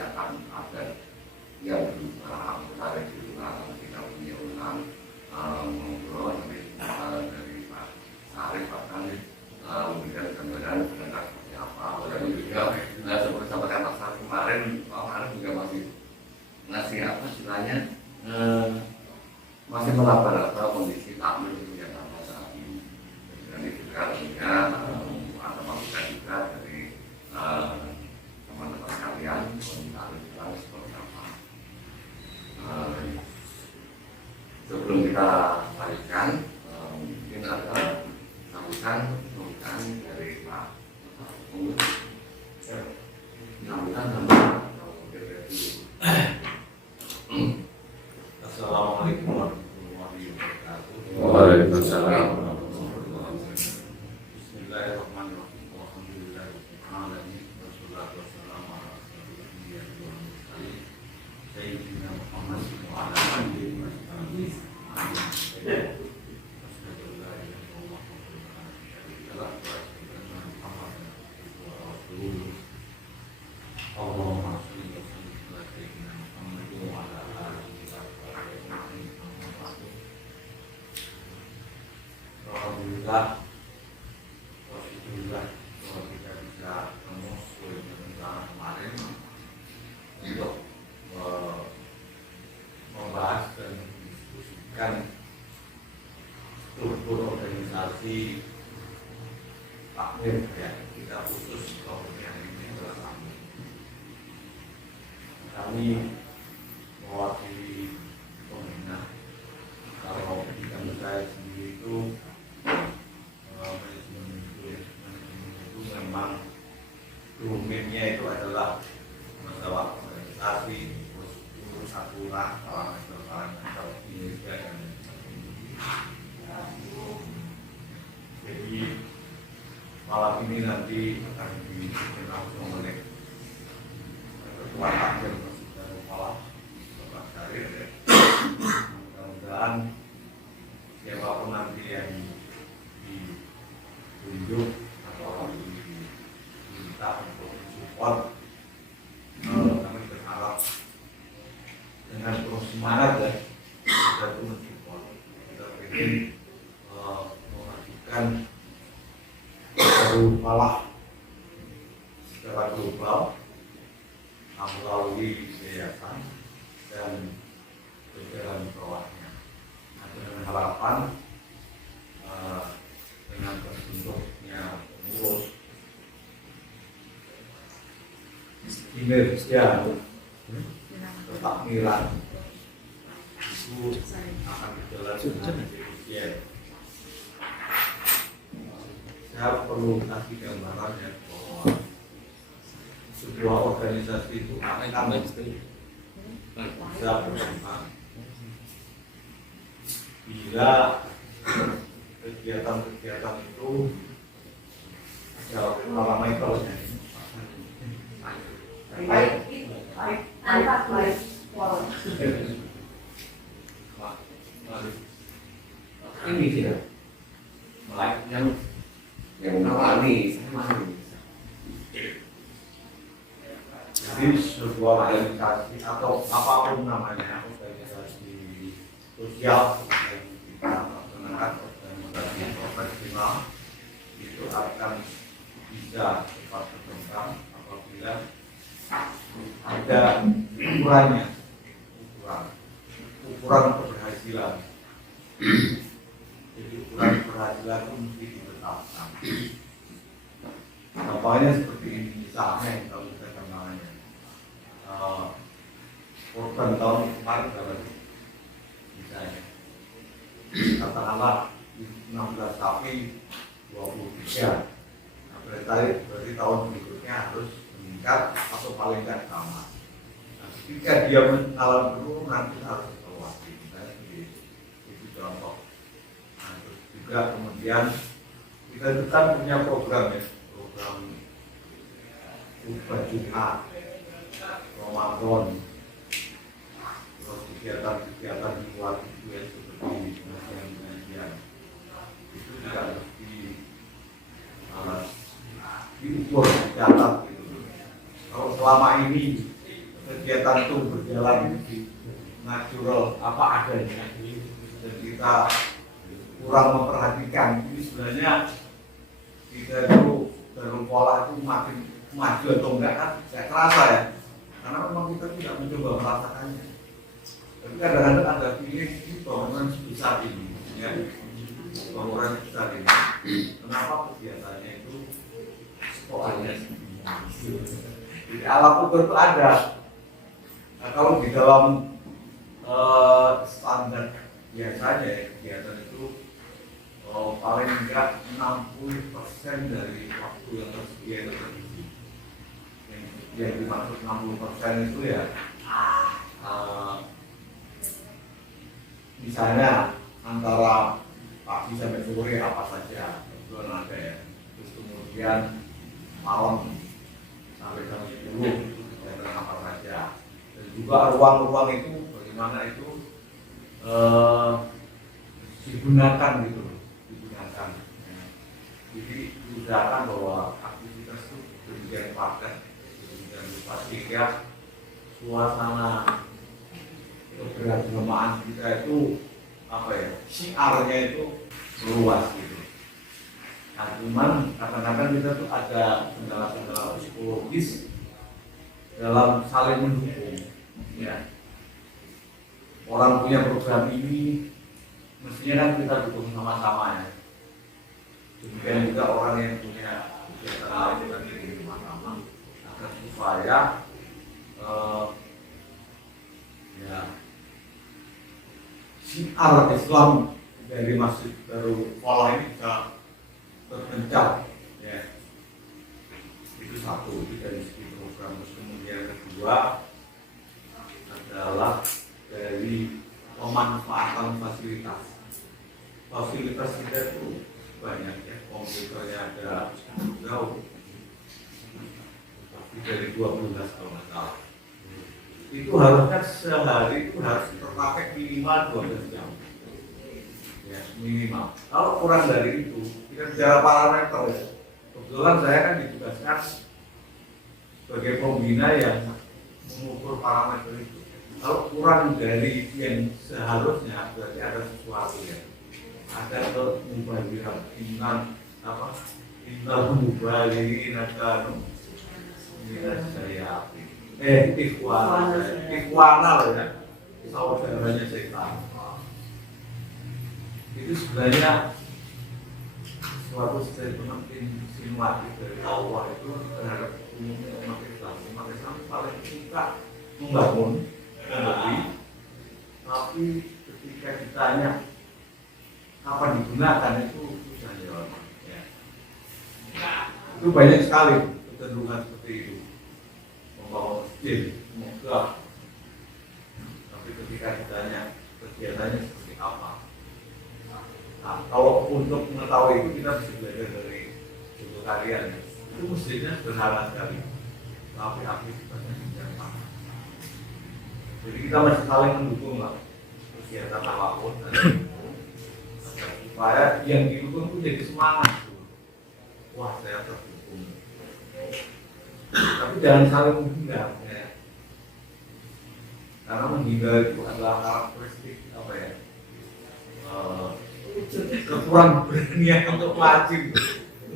upayakan agar yang berusaha menarik di ulang kita punya ulang ngobrol dari Pak Sarif Pak Sarif memberikan gambaran tentang seperti apa. Dan juga seperti sampaikan Pak Sarif kemarin, Pak Sarif juga masih ngasih apa istilahnya masih meraba-raba kondisi takmir itu yang ada saat ini. Dan itu karena ada masukan juga dari teman-teman kalian tentang seperti apa. Sebelum kita lanjutkan, mungkin ada sambutan dari Pak Ungu. Sambutan sama Assalamualaikum warahmatullahi wabarakatuh. Waalaikumsalam. Bismillahirrahmanirrahim. Alhamdulillahirabbil alamin. Wassalatu wassalamu ala asyrofil anbiya'i wal mursalin sayyidina Muhammad wa ala alihi wa sahbihi ajma'in. Asyhadu an la ilaha illallah wa asyhadu anna Muhammadan abduhu wa rasuluh. Allahumma shalli wa sallim ala sayyidina Muhammad wa ala alihi wa sahbihi ajma'in. Alhamdulillah, alhamdulillah bahwa kita bisa ketemu sesuai dengan rencana kemarin untuk membahas dan mendiskusikan struktur organisasi takmir ya, kita khusus kalau yang ini adalah takmir. Kami mewakili pembina. Kalau bidang saya sendiri itu manajemen itu memang domainnya itu adalah masalah organisasi, prosedur, aturan, parameter kinerja dan jadi malam ini nanti akan dipimpin langsung oleh ketua takmir Masjid Darul Falah Bapak Syarif. Mudah-mudahan siapapun nanti yang ditunjuk atau diminta untuk support, kami berharap dengan penuh semangat ya kita itu mensupport, kita ingin memajukan Darul Falah secara global melalui yayasan dan jajaran bawahnya. Dengan harapan dengan terbentuknya pengurus kinerja ketakmiran itu akan berjalan dengan efisien. Saya perlu kasih gambaran ya bahwa sebuah organisasi itu akan bisa berkembang bila kegiatan-kegiatan itu ada parameternya. ini tidak yang mengalami jadi sebuah organisasi atau apapun namanya, organisasi sosial yang kita laksanakan, organisasi profesional itu akan bisa cepat berkembang apabila ada ukuran keberhasilan. Jadi ukuran keberhasilan itu mesti ditetapkan. Contohnya seperti ini, misalnya kalau kita kembangnya korban tahun kemarin berapa sih? Misalnya katakanlah 16 sapi 23. Nah, berarti tahun berikutnya harus meningkat atau paling tidak sama. Nah, ketika dia mengalami penurunan kita harus evaluasi. Misalnya itu contoh. Nah, terus juga kemudian kita itu kan punya program ya, program Khutbah Jumat, Ramadan, terus kegiatan-kegiatan di luar itu ya seperti pengajian itu juga harus diukur, dicatat gitu. Kalau selama ini kegiatan itu berjalan di natural apa adanya dan kita kurang memperhatikan ini sebenarnya kita itu dalam pola itu makin maju atau enggak kan saya terasa ya karena memang kita tidak mencoba merasakannya tapi kadang-kadang ada feeling ini bangunan sebesar ini ya bangunan sebesar ini kenapa kegiatannya itu kok hanya di alam ukur itu ada. Nah, kalau di dalam standar biasanya kegiatan itu paling enggak 60% dari waktu yang tersedia itu terisi. Yang dimaksud 60% itu ya misalnya antara pagi sampai sore apa saja itu ada ya. Terus kemudian malam sampai jam 10 kegiatan apa saja. Dan juga ruang-ruang itu bagaimana itu digunakan gitu loh, digunakan. Jadi diusahakan bahwa aktivitas itu demikian padat, demikian luas sehingga suasana keberagamaan kita itu apa ya, siarnya itu luas gitu. Nah, cuman kadang-kadang kita tuh ada kendala-kendala psikologis dalam saling mendukung. Ya. Orang punya program ini, mestinya kan kita dukung sama-sama ya. Demikian juga orang yang punya kegiatan lain kita dukung sama-sama agar supaya ya siar Islam dari Masjid Darul Falah ini bisa terpencar ya. Itu satu, itu dari segi program. Terus kemudian kedua adalah dari pemanfaatan fasilitas kita itu banyak ya, komputernya ada jauh tapi dari 12 kalau nggak salah itu harusnya sehari itu harus terpakai minimal 12 jam ya, minimal. Kalau kurang dari itu kita bicara parameter ya, kebetulan saya kan ditugaskan sebagai pembina yang mengukur parameter itu. Kalau kurang dari yang seharusnya berarti ada sesuatu ya, ada kemubahiran iman apa mubalirin atau saya ikhwana loh ya, saudaranya setan. Itu sebenarnya suatu statement insinuatif dari Allah itu terhadap umumnya umat Islam. Umat Islam paling suka membangun lebih, tapi ketika ditanya kapan digunakan itu susah jawab. Ya. Itu banyak sekali kecenderungan seperti itu, membangun masjid, megah, tapi ketika ditanya kegiatannya seperti apa. Nah, kalau untuk mengetahui itu kita bisa belajar dari buku kalian. Itu masjidnya sederhana sekali, tapi aktivitasnya tidak. Jadi kita masih saling mendukung lah kegiatan apapun supaya yang didukung itu jadi semangat. Wah, saya terdukung. Tapi jangan saling menghindar ya. Karena menghindar itu adalah karakteristik apa ya? Kurang beranian untuk maju,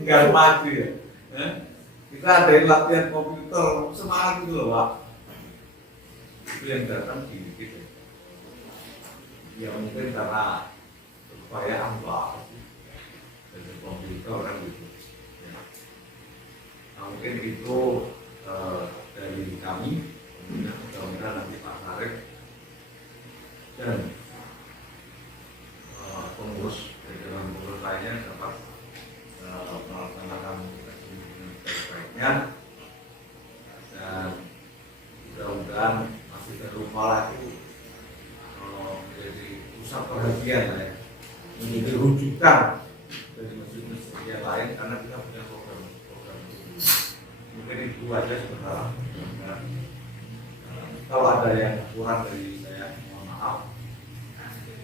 enggak maju ya. Kita ada yang latihan komputer semangat itu loh Pak. Itu yang datang gitu. Ya mungkin karena keupayaan Pak dari komputer kan gitu. Ya. Nah, mungkin itu dari kami. Mudah-mudahan nanti Pak Sarif dan pengurus dalam pengurus lainnya dapat melaksanakan tugas ini dengan sebaik-baiknya dan mudah-mudahan Masjid Darul Falah itu menjadi pusat perhatian ya, menjadi rujukan dari masjid-masjid yang lain karena kita punya program itu. Mungkin itu aja sebentar. Kalau ada yang kurang dari saya mohon maaf.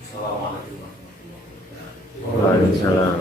Assalamualaikum warahmatullahi wabarakatuh. Waalaikumsalam.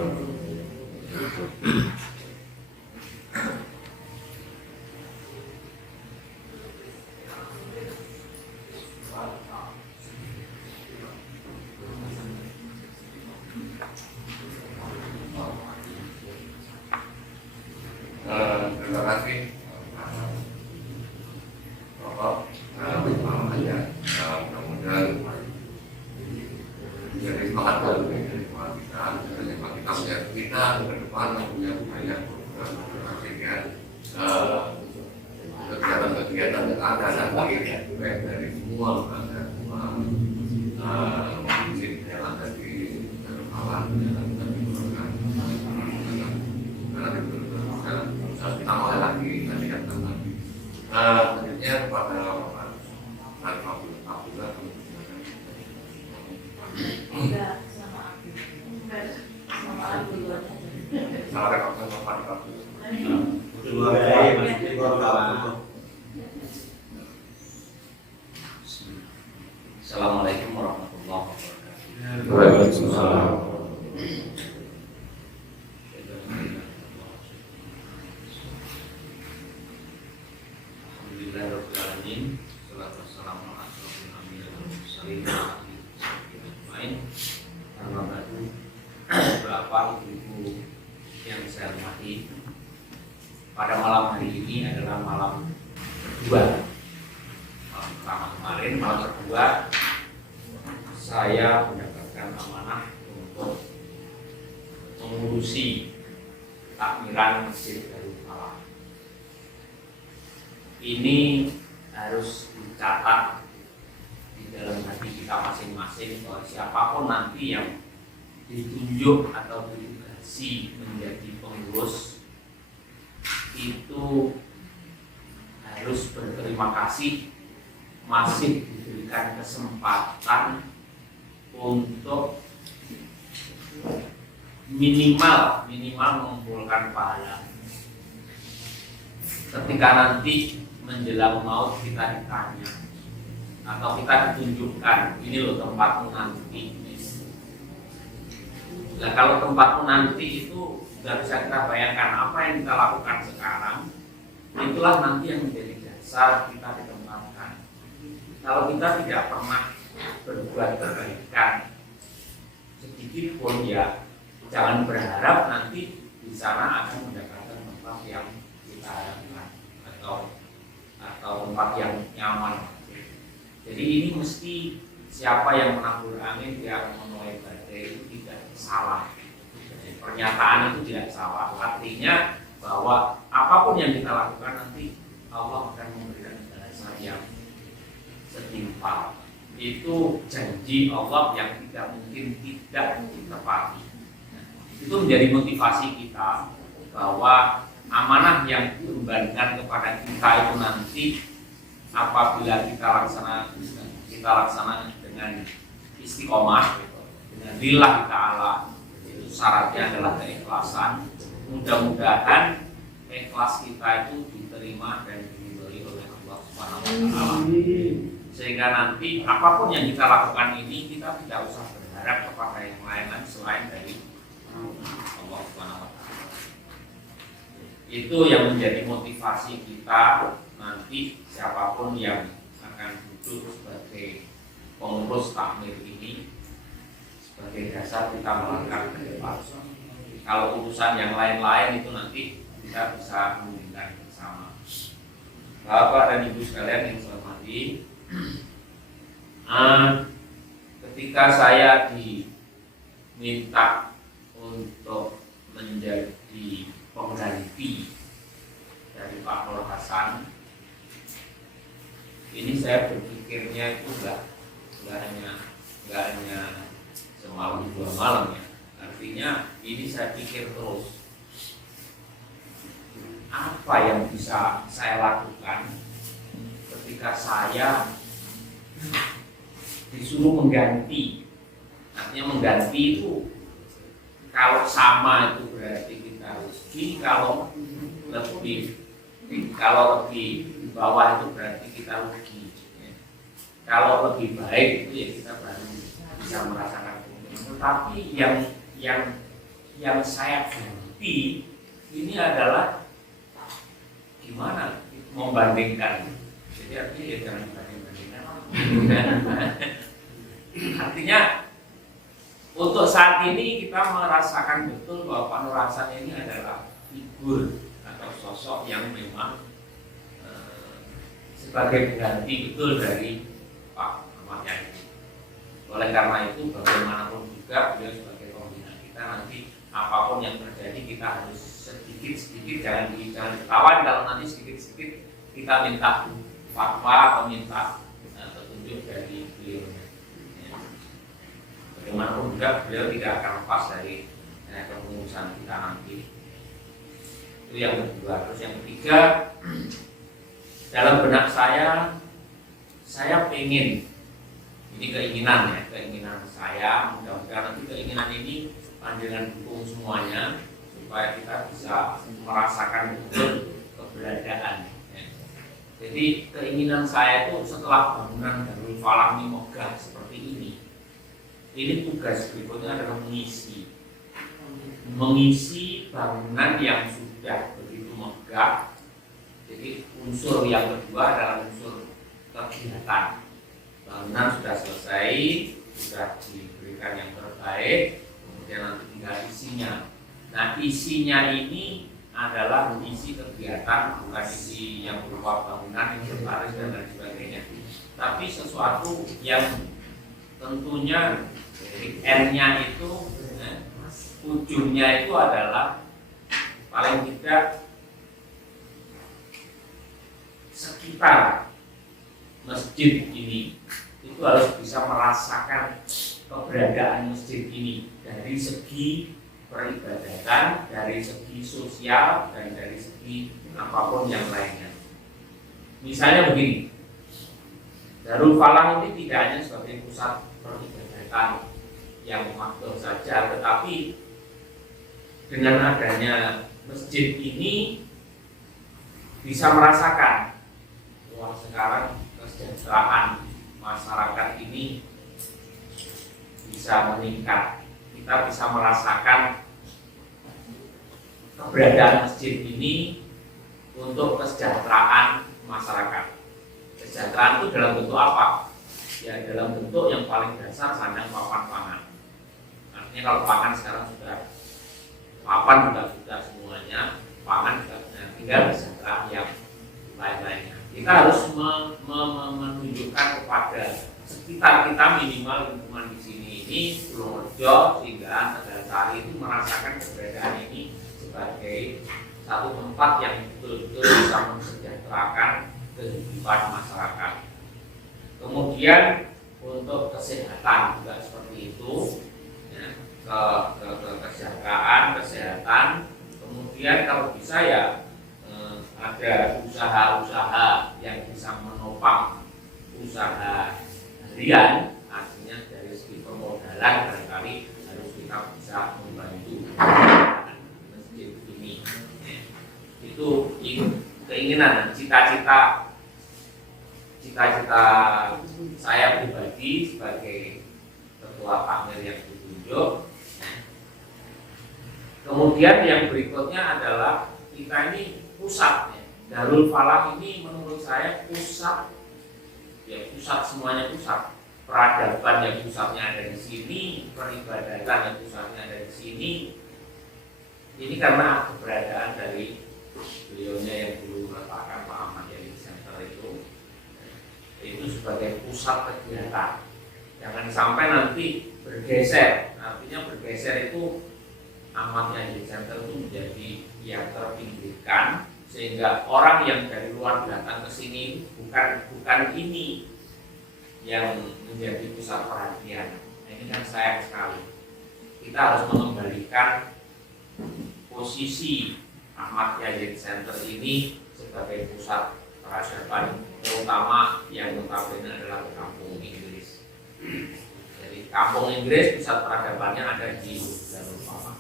baik dari semua lembaga, semua mungkin yang ada di dalam alam yang kita diperlukan karena kita tambah lagi nanti akan lagi selanjutnya kepada Bapak Abdullah Enggak, sama aku. Sama aku duluan. salah rekam Bapak Abdullah. Assalamualaikum warahmatullahi wabarakatuh. Waalaikumsalam. Alhamdulillahirrahmanirrahim. Salatu wassalamu ala asyrofil anbiya'i wal mursalin wa ala alihi washabihi ajmain. Amma ba'du. Bapak Ibu yang saya hormati, pada malam hari ini adalah malam kedua. Malam pertama kemarin, malam kedua saya mendapatkan amanah untuk mengurusi takmiran Masjid Darul Falah. Ini harus dicatat di dalam hati kita masing-masing bahwa siapapun nanti yang ditunjuk atau ditugasi menjadi pengurus itu harus berterima kasih masih diberikan kesempatan untuk minimal mengumpulkan pahala. Ketika nanti menjelang maut kita ditanya atau kita ditunjukkan, ini loh tempatmu nanti. Nah, kalau tempatmu nanti itu nggak bisa kita bayangkan apa yang kita lakukan sekarang, itulah nanti yang menjadi dasar kita ditempatkan. Kalau kita tidak pernah berbuat kebaikan sedikit pun, ya jangan berharap nanti di sana akan mendapatkan tempat yang kita harapkan atau tempat yang nyaman. Jadi ini mesti siapa yang menabur angin dia menuai badai itu tidak salah. Jadi, pernyataan itu tidak salah. Artinya bahwa apapun yang kita lakukan nanti Allah akan memberikan balasan yang setimpal. Itu janji Allah yang tidak mungkin tidak ditepati. Itu menjadi motivasi kita bahwa amanah yang diembankan kepada kita itu nanti apabila kita laksanakan dengan istiqomah, dengan lillah ta'ala, itu syaratnya adalah keikhlasan. Mudah-mudahan ikhlas kita itu diterima dan diridhoi oleh Allah Subhanahu wa taala. Sehingga nanti apapun yang kita lakukan ini kita tidak usah berharap kepada yang lain selain dari Allah Subhanahu wa taala. Itu yang menjadi motivasi kita nanti siapapun yang akan duduk sebagai pengurus takmir ini sebagai dasar kita melangkah ke depan. Kalau urusan yang lain-lain itu nanti kita bisa menginginkan bersama. Bapak dan Ibu sekalian yang saya hormati, ketika saya diminta untuk menjadi pengganti dari Pak Nur Hasan, ini saya berpikirnya itu enggak hanya semalam dua malam ya. Artinya ini saya pikir terus apa yang bisa saya lakukan ketika saya disuruh mengganti. Artinya mengganti itu kalau sama itu berarti kita rugi, kalau lebih di bawah itu berarti kita rugi. Kalau lebih baik itu ya kita baru bisa merasakan keuntungan. Tetapi yang saya ganti ini adalah gimana membandingkan. Jadi artinya ya jangan dibanding-bandingkan. Artinya untuk saat ini kita merasakan betul bahwa Pak Nur Hasan ini adalah figur atau sosok yang memang sebagai pengganti betul dari Pak Ahmad Yani. Oleh karena itu bagaimanapun juga beliau sebagai pembina kita nanti apapun yang terjadi kita harus sedikit-sedikit jangan ketahuan kalau nanti sedikit-sedikit kita minta fatwa atau minta bagaimanapun juga beliau tidak akan lepas dari kepengurusan kita nanti. Itu yang kedua. Terus yang ketiga, dalam benak saya pengen, ini keinginan ya, keinginan saya, mudah-mudahan nanti keinginan ini pandangan dukung semuanya supaya kita bisa merasakan betul keberadaan. Ya. Jadi keinginan saya itu setelah bangunan Darul Falah ini megah seperti ini tugas berikutnya adalah mengisi bangunan yang sudah begitu megah. Jadi unsur yang kedua adalah unsur kegiatan. Bangunan sudah selesai, sudah diberikan yang terbaik, kemudian nanti tinggal isinya. Nah, isinya ini adalah isi kegiatan, bukan isi yang berupa bangunan, inventaris dan lain sebagainya. Tapi sesuatu yang tentunya N-nya itu, ujungnya itu adalah paling tidak sekitar masjid ini itu harus bisa merasakan keberadaan masjid ini dari segi peribadatan, dari segi sosial, dan dari segi apapun yang lainnya. Misalnya begini, Darul Falah ini tidak hanya sebagai pusat peribadatan yang makhluk saja, tetapi dengan adanya masjid ini bisa merasakan bahwa sekarang kesejahteraan masyarakat ini bisa meningkat. Kita bisa merasakan keberadaan masjid ini untuk kesejahteraan masyarakat. Kesejahteraan itu dalam bentuk apa? Ya dalam bentuk yang paling dasar sandang papan pangan. Artinya kalau pangan sekarang sudah, papan juga semuanya, pangan juga tinggal kesejahteraan yang lain-lainnya. Kita harus menunjukkan kepada sekitar kita, minimal lingkungan di sini ini Purworejo sehingga Tegalsari itu merasakan keberadaan ini sebagai satu tempat yang betul-betul bisa mensejahterakan kehidupan masyarakat. Kemudian untuk kesehatan juga seperti itu, ya, kesehatan. Kemudian kalau bisa ya ada usaha-usaha yang bisa menopang usaha harian, artinya dari segi permodalan barangkali harus kita bisa membantu masjid ini. Itu keinginan, cita-cita saya pribadi sebagai ketua Takmir yang ditunjuk. Kemudian yang berikutnya adalah kita ini pusat, ya. Darul Falah ini menurut saya pusat, ya pusat, semuanya pusat. Peradaban yang pusatnya ada di sini, peribadatan yang pusatnya ada di sini. Ini karena keberadaan dari beliaunya yang dulu meletakkan Pak Ahmad Yani Center itu sebagai pusat kegiatan. Jangan sampai nanti bergeser. Artinya bergeser itu Ahmad Yani Center itu menjadi yang terpinggirkan, sehingga orang yang dari luar datang ke sini bukan ini yang menjadi pusat perhatian. Nah, ini kan sayang sekali. Kita harus mengembalikan posisi Ahmad Yani Center ini sebagai pusat peradaban, terutama yang notabene adalah kampung Inggris. Jadi kampung Inggris pusat peradabannya ada di Darul Falah.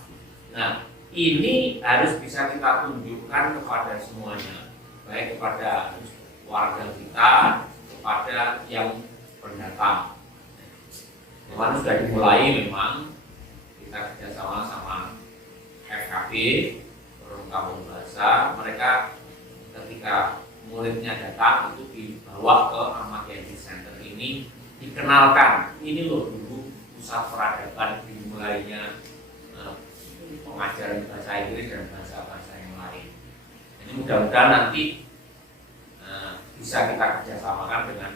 Nah, ini harus bisa kita tunjukkan kepada semuanya, baik kepada warga kita, kepada yang pendatang. Memang sudah dimulai, memang kita kerjasama sama FKB, Forum Kampung Bahasa. Mereka ketika muridnya datang itu dibawa ke Ahmad Yani Center ini, dikenalkan, ini loh dulu pusat peradaban dimulainya pengajaran bahasa Inggris dan bahasa-bahasa yang lain. Ini mudah-mudahan nanti bisa kita kerjasamakan dengan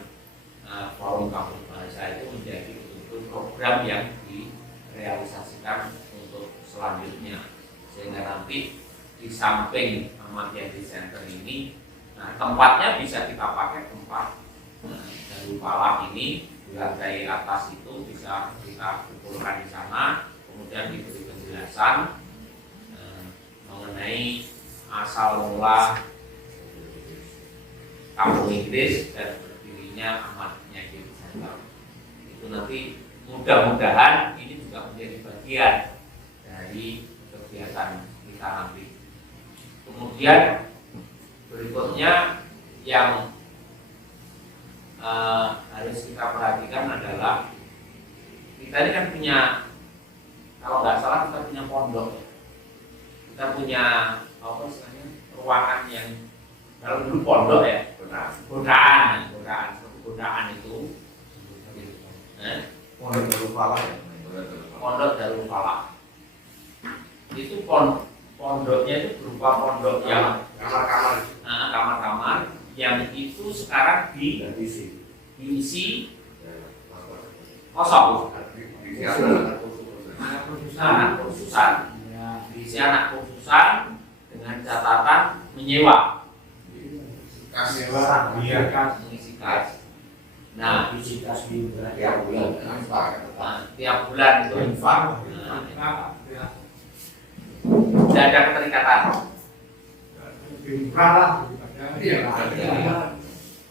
Forum Kampung Bahasa itu menjadi betul-betul program yang direalisasikan untuk selanjutnya, sehingga nanti di samping Ahmad Yani Center ini, tempatnya bisa kita pakai tempat Darul Falah ini di lantai atas itu bisa kita kumpulkan di sana, kemudian diberi penjelasan mengenai asal mula kampung Inggris dan berdirinya Ahmad Yakin Center. Itu nanti mudah-mudahan ini juga menjadi bagian dari kegiatan kita nanti. Kemudian berikutnya yang harus kita perhatikan adalah kita ini kan punya, kalau nggak salah kita punya pondok, kita punya apa istilahnya ruangan yang kalau dulu pondok ya, godaan itu, Pondok Darul Falah ya. pondok Darul Falah. Itu pondoknya itu berupa pondok yang kamar-kamar yang itu sekarang diisi kosong, anak khususan, diisi anak khususan dengan catatan menyewa. Mengisi kas. Nah, tiap bulan itu infak. Tidak ada keterikatan.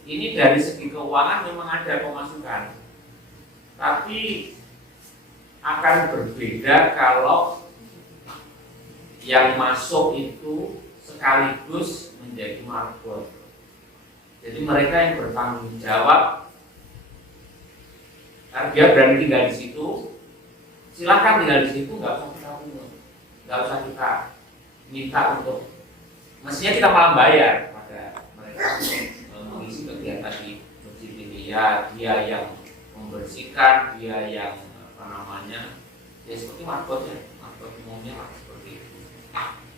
Ini dari segi keuangan memang ada pemasukan, tapi akan berbeda kalau yang masuk itu sekaligus menjadi marbot. Jadi mereka yang bertanggung jawab, dia berani tinggal di situ, silahkan tinggal di situ, nggak usah kita pungut, nggak usah kita minta untuk, mestinya kita malah bayar pada mereka untuk mengisi kegiatan di masjid ini. Ya, dia yang membersihkan, dia yang apa namanya, ya seperti marbot umumnya lah seperti itu.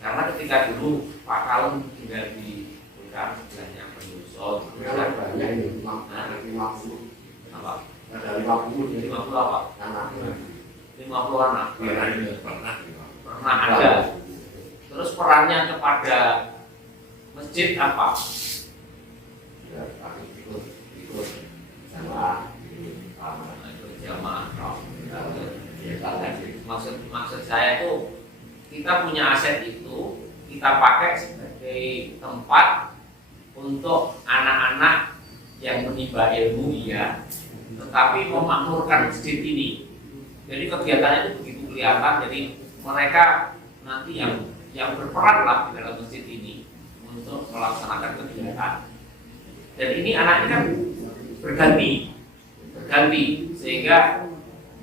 Karena ketika dulu Pak Kalem tinggal di hutan sebelahnya Pendoso, apa? Ada 50 apa? anak. 50 anak. Pernah ada. Terus perannya kepada masjid apa? Ikut sama jamaah. Maksud saya itu kita punya aset itu kita pakai sebagai tempat untuk anak-anak yang menimba ilmu, ya, tetapi memakmurkan masjid ini. Jadi kegiatannya itu begitu kelihatan. Jadi mereka nanti yang berperan lah di dalam masjid ini untuk melaksanakan kegiatan. Dan ini anak ini kan berganti, sehingga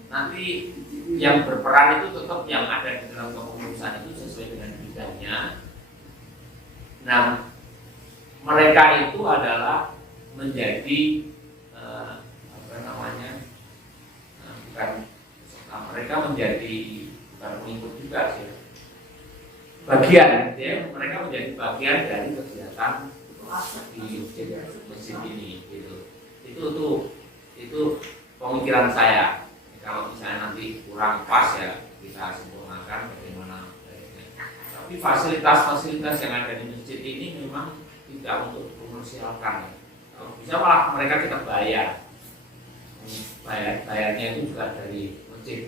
nanti yang berperan itu tetap yang ada di dalam kepengurusan itu sesuai dengan bidangnya. Nah, mereka itu adalah menjadi mereka menjadi bukan pengikut juga sih, bagian, ya, mereka menjadi bagian dari kegiatan di masjid ini, gitu. Itu pemikiran saya. Kalau misalnya nanti kurang pas, ya kita sempurnakan bagaimana. Tapi fasilitas-fasilitas yang ada di masjid ini memang tidak untuk komersialkan. Kalau bisa malah mereka kita bayarnya itu juga dari masjid,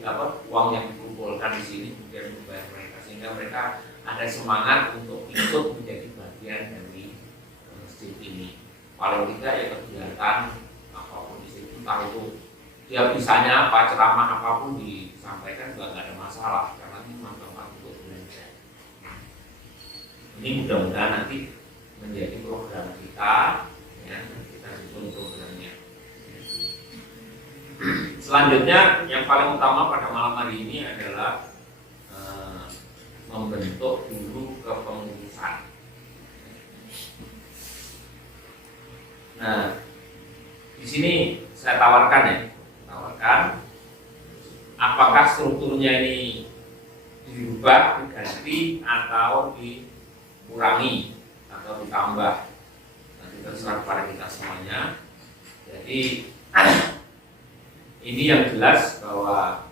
uang yang dikumpulkan di sini kemudian membayar mereka, sehingga mereka ada semangat untuk ikut menjadi bagian dari masjid ini. Paling tidak ya kegiatan apapun di situ, entah itu dia bisanya apa, ceramah apapun disampaikan juga nggak ada masalah, karena ini memang tempat untuk belajar. Ini mudah-mudahan nanti menjadi program kita, ya, kita susun programnya. Selanjutnya yang paling utama pada malam hari ini adalah membentuk dulu kepengurusan. Nah, di sini saya tawarkan apakah strukturnya ini dirubah, diganti, atau dikurangi, atau ditambah. Nanti terserah pada kita semuanya. Jadi ini yang jelas bahwa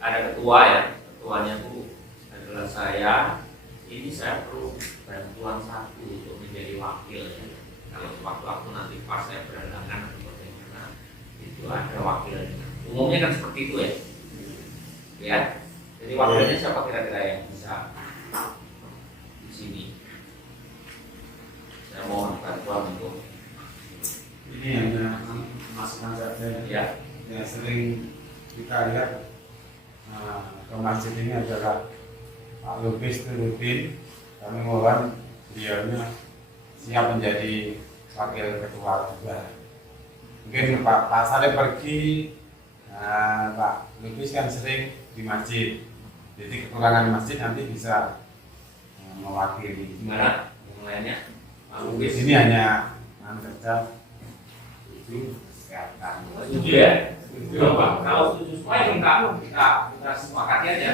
ada ketua, ya, ketuanya itu adalah saya. Ini saya perlu bantuan satu untuk menjadi wakil, ya. Kalau waktu-waktu nanti pas saya berhalangan atau bagaimana, itu seperti itu ya. Ya. Jadi wakilnya siapa kira-kira yang bisa di sini? Saya mohon bantuan untuk Ini hanya masukan saja ya. yang sering kita lihat ke masjid ini adalah Pak Lubis itu rutin, kami mohon beliaunya siap menjadi wakil ketua juga. Mungkin Pak Saleh pergi, Pak Lubis kan sering di masjid, jadi kekurangan masjid nanti bisa mewakili. Gimana yang lainnya? Pak Di Lubis sini hanya kerja itu kesehatan. setuju ya? Setuju Pak. Kalau setuju semua ya kita sepakati aja.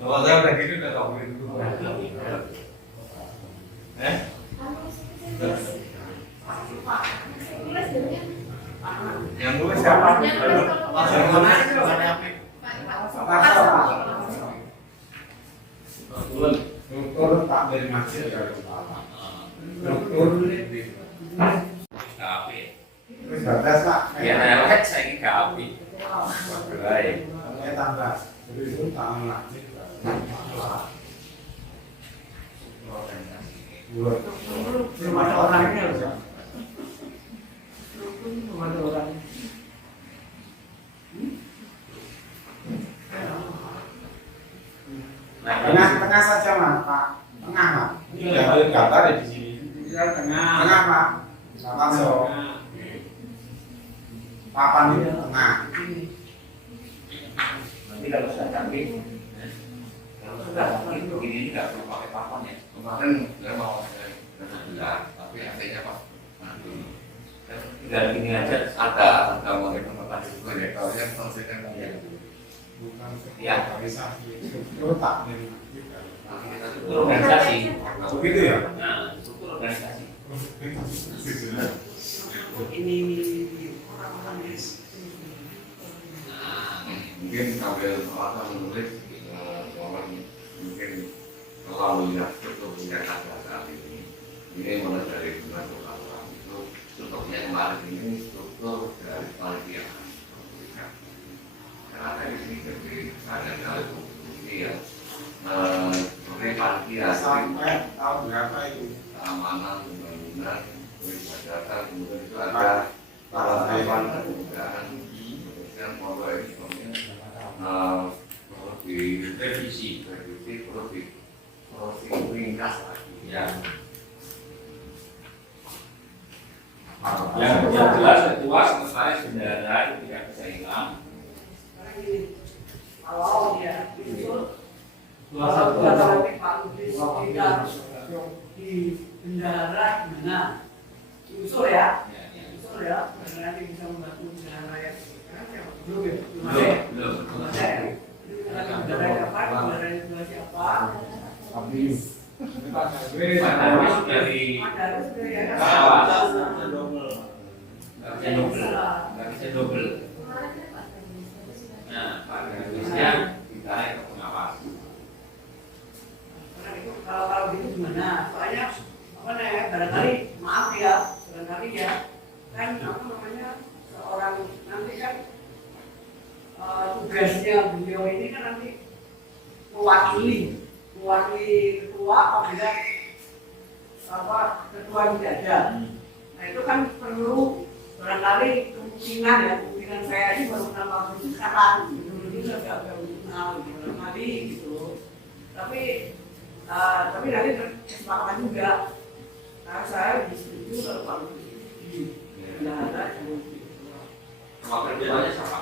Kalau saya udah gini udah tahu itu. Yang nulis siapa? Yang nulis Dokter tak dari masjid ya kepala. Dokter KAP. wis batas Pak. Ya lihat saya ini KAP. Baik. Saya tambah. Jadi itu tangan masjid. Cuma ada orangnya loh. Cuma ada orangnya. Tengah saja Mas, Pak. Tengah Pak. Ini udah ada gambar ya di sini. Tengah Pak. Pak masuk. Papan ini tengah. Nanti kalau sudah canggih, kalau sudah canggih begini ini nggak perlu pakai papan ya. Kemarin saya mau tapi akhirnya Pak. Tinggal gini aja. Ada mengenai tempat itu ya. Kalau yang selesaikan ya. Bukan Ya. organisasi. Itu tak dari masjid. Struktur organisasi. Begitu ya? Nah, struktur organisasi. Ini orang-orang yang Mungkin sambil orang menulis orang mungkin terlalu lihat struktur punya kata ini. Ini mulai dari bulan orang itu strukturnya kemarin ini struktur dari panitia. Karena dari sini jadi ada kali bukti ya. Sebagai panitia Sampai tahun berapa itu? keamanan pembangunan wisata kemudian itu ada tahapan kemudahan kemudian mulai ini semuanya perlu direvisi perlu diringkas lagi Ya. Yang jelas ketua sekretaris bendahara itu tidak bisa hilang. kalau dia itu Dua satu dua kalau Pak Lubis tidak di bendahara mana usul ya usul ya nanti bisa membantu bendahara ya belum ya Belum. belum ada bendahara apa bendahara itu siapa Pak Darwis sudah di ada sudah ya pengawas. Nggak bisa double. Nah, Pak Darwisnya ditarik ke pengawas. Kalau gitu gimana? Soalnya apa namanya? Barangkali maaf ya, barangkali ya kan apa namanya seorang nanti kan tugasnya beliau ini kan nanti mewakili ketua apabila apa ketua tidak ada. Nah itu kan perlu barangkali kemungkinan saya ini baru kenal itu sekarang dulu ini agak kenal barangkali gitu. Tapi nanti kesepakatan juga. Nah, saya setuju kalau Pak Lubis tidak ada yang Wakil ketuanya siapa?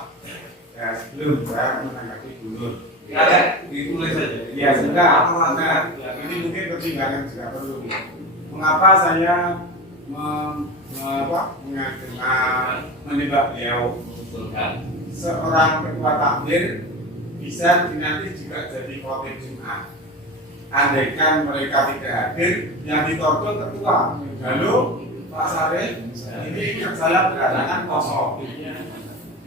Ya sebelum saya menanggapi dulu. Ya, ditulis saja. Ya sudah. Nah, ini mungkin pertimbangan juga perlu. Mengapa saya menimba beliau Usulkan. seorang ketua takmir bisa nanti juga jadi khotib Jumat. Andaikan mereka tidak hadir, yang ditonton ketua. Lalu Pak Saleh, ini yang saya berhalangan kosong.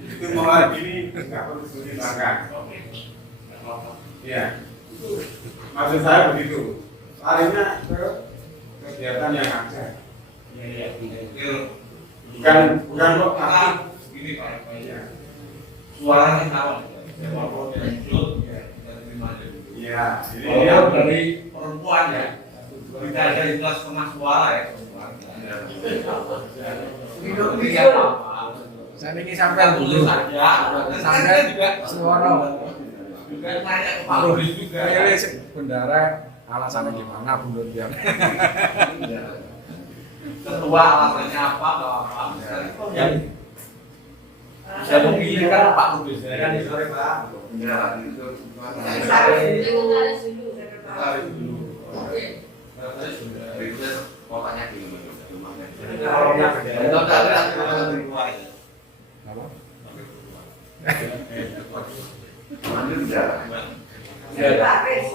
Itu mulai ini nggak perlu dipertimbangkan. Ya, maksud saya begitu. Larinya ke kegiatan yang ada. Bukan kok Begini Pak, suaranya kawan. Walaupun muncul, kita terima aja dulu. Iya, Walaupun dari perempuan ya, kita ada ikhlas setengah suara ya perempuan. Hidup Tidak pikir. apa-apa. saya ini sampai Tulis dulu. saja. Sampai juga suara. juga nanya ke Pak Rudi juga. Ini bendara alasannya gimana Bung Dian? Ketua alasannya apa kalau apa? Yang saya memilih kan Pak Rudi. Kan di sore Pak. Ya, itu Sekretaris dulu. Tarik dulu. Tarik sudah. berikutnya kotanya di rumahnya. Kalau yang beda, Apa? Mana udah. Sekretaris.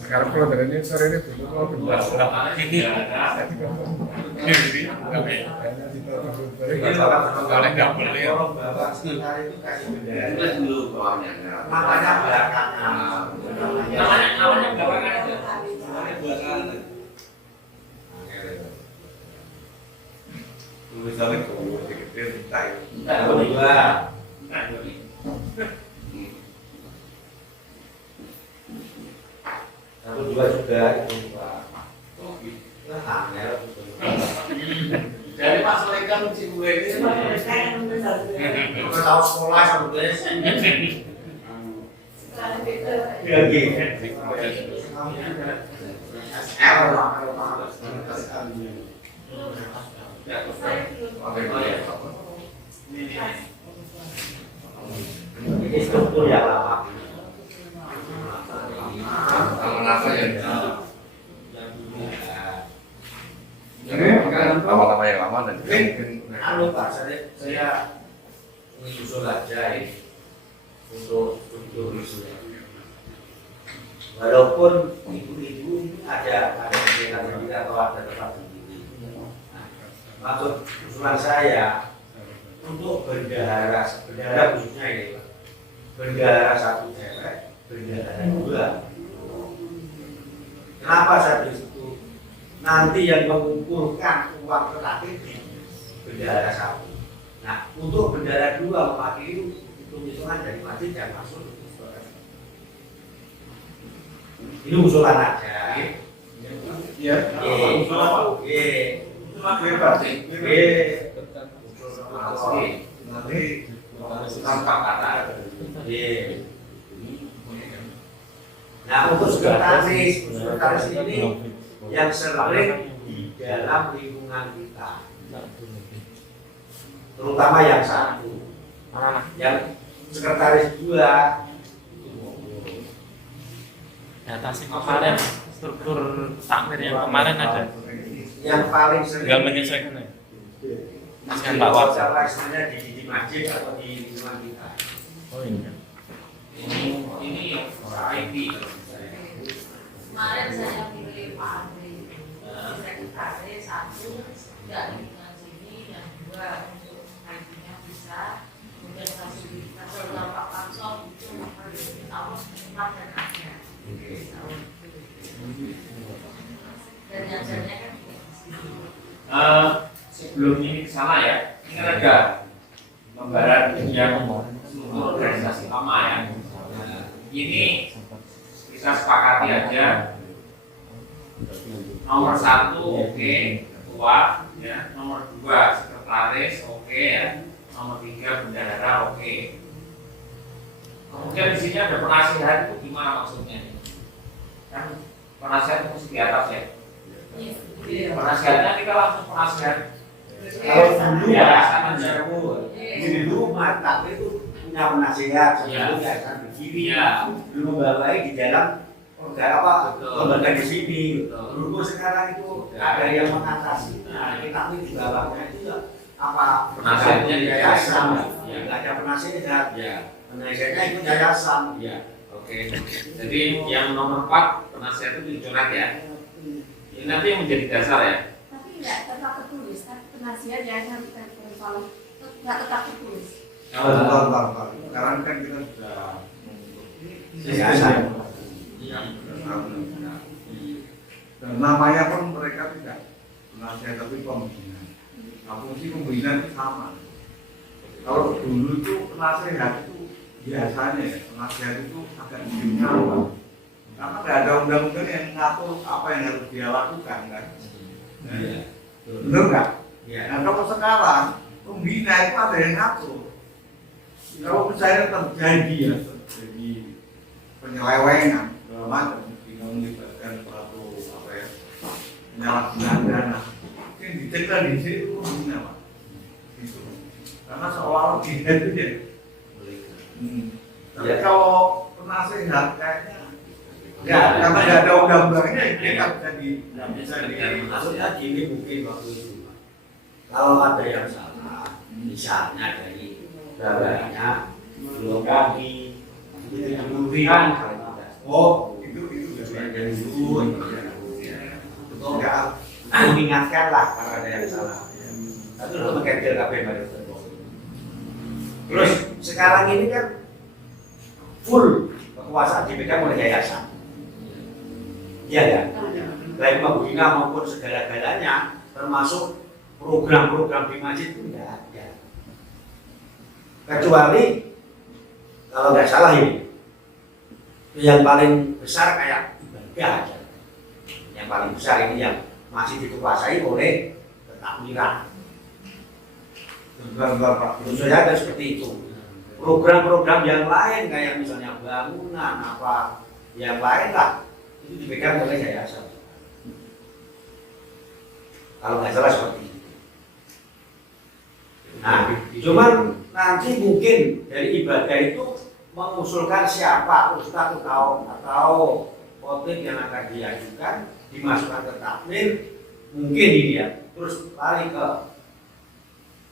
Sekarang kalau dari ini sore ini dulu kalau bendara. Kalau nggak boleh. orang bapak sekitar itu kasih bendera. Tulis dulu bawahnya. Namanya belakangan. Namanya belakangan aja. Namanya belakangan. Tulisannya kalau gede minta itu. Enggak, Dua. enggak, Doni. Satu dua juga itu Pak. Oh gitu. Nah, angel. Dari Pak Solekan si gue ini Kita tahu sekolah sama guys. Iya gitu. Oke, boleh. Ini struktur yang lama. Kalau nasa ya. Yang dulu ya. Ini kan lama-lama yang lama dan juga mungkin Halo Pak, saya ingin usul aja ini untuk struktur usulnya. Walaupun ibu-ibu ini ada kegiatan sendiri atau ada tempat sendiri. Nah, maksud usulan saya untuk bendahara khususnya ini Pak. Bendahara satu cewek, bendahara dua. Kenapa saya disitu? Nanti yang mengumpulkan uang terakhir di bendahara satu. Nah, untuk bendahara dua mewakili hitung-hitungan dari masjid yang masuk. Ini usulan aja. Iya. Nanti tanpa kata. Nah, untuk sekretaris ini yang sering di dalam lingkungan kita, terutama yang satu, yang sekretaris dua. Data sih kemarin struktur takmir yang kemarin ada Yang paling sering tinggal menyesuaikan ya. Dengan Pak Wak. Cara istilahnya di masjid atau di lingkungan kita. Oh ini kan. ini IT. Kemarin saya pilih Pak Andri, sekretaris satu, tidak lingkungan sini, yang dua untuk IT-nya bisa, kemudian fasilitas kalau Pak Pansol itu tahun empat dan ada. Dan jajannya kan Sebelum ini ke sana ya, ini kan ada gambaran yang struktur organisasi lama ya. Ini kita sepakati aja. Nomor satu oke, ketua ya. Nomor dua sekretaris oke ya. Nomor tiga bendahara oke. Kemudian di sini ada penasihat itu gimana maksudnya? Kan penasihat itu mesti di atas ya. Penasihatnya kita langsung penasihat. Kalau dulu Ya, sama sewu, di rumah tapi itu punya penasihat sebelum yayasan berdiri, Iya. belum membawai di dalam program apa Betul. lembaga di sini. Betul. Berhubung sekarang itu ada yang mengatasi. Nah, kita ini di bawahnya itu ya, apa Penasihatnya di yayasan, Ya. nggak ada penasihat. Ya. Penasihatnya itu yayasan. Iya, oke. Jadi yang nomor 4 penasihat itu dicoret ya. Ini nanti yang menjadi dasar ya. tapi nggak tetap tertulis, tapi penasihat ya kan kita kalau nggak tetap tertulis. Sekarang kan kita sudah Yayasan. dan namanya pun mereka tidak penasihat tapi pembina. Nah, fungsi pembina itu sama. Kalau dulu itu penasihat itu biasanya ya penasihat itu agak bingung Pak. Karena nggak ada undang-undang yang mengatur apa yang harus dia lakukan kan. Iya. Benar nggak? Iya. Nah kalau sekarang pembina itu ada yang ngatur. Kalau misalnya terjadi ya terjadi penyelewengan segala macam dengan melibatkan suatu apa ya penyalahgunaan dana, yang dicegah di sini itu pembina Pak. Gitu. Karena seolah-olah dia itu ya. Tapi kalau penasehat kayaknya ya, karena nggak ada undang-undangnya, dia nggak bisa Maksudnya gini mungkin waktu itu, Pak. Kalau ada yang salah, misalnya dari saudaranya belum kaki, itu yang memberikan hal itu. Oh, itu Supaya jadi itu betul nggak mengingatkan lah kalau ada yang salah. Tapi untuk mengkaitkan KPM baru. Terus sekarang ini kan full kekuasaan dipegang oleh yayasan. Iya kan? Baik pembina maupun segala-galanya, termasuk program-program di masjid itu tidak ada. Kecuali kalau nggak salah ini, yang paling besar kayak ibadah aja. Yang paling besar ini yang masih dikuasai oleh ketakmiran. Tentu saja ada seperti itu. Program-program yang lain kayak misalnya bangunan apa yang lain lah itu dipegang oleh yayasan. Kalau nggak salah seperti itu. Nah, cuman nanti mungkin dari ibadah itu mengusulkan siapa ustadz atau khotib yang akan diajukan dimasukkan ke takmir, mungkin ini ya. Terus lari ke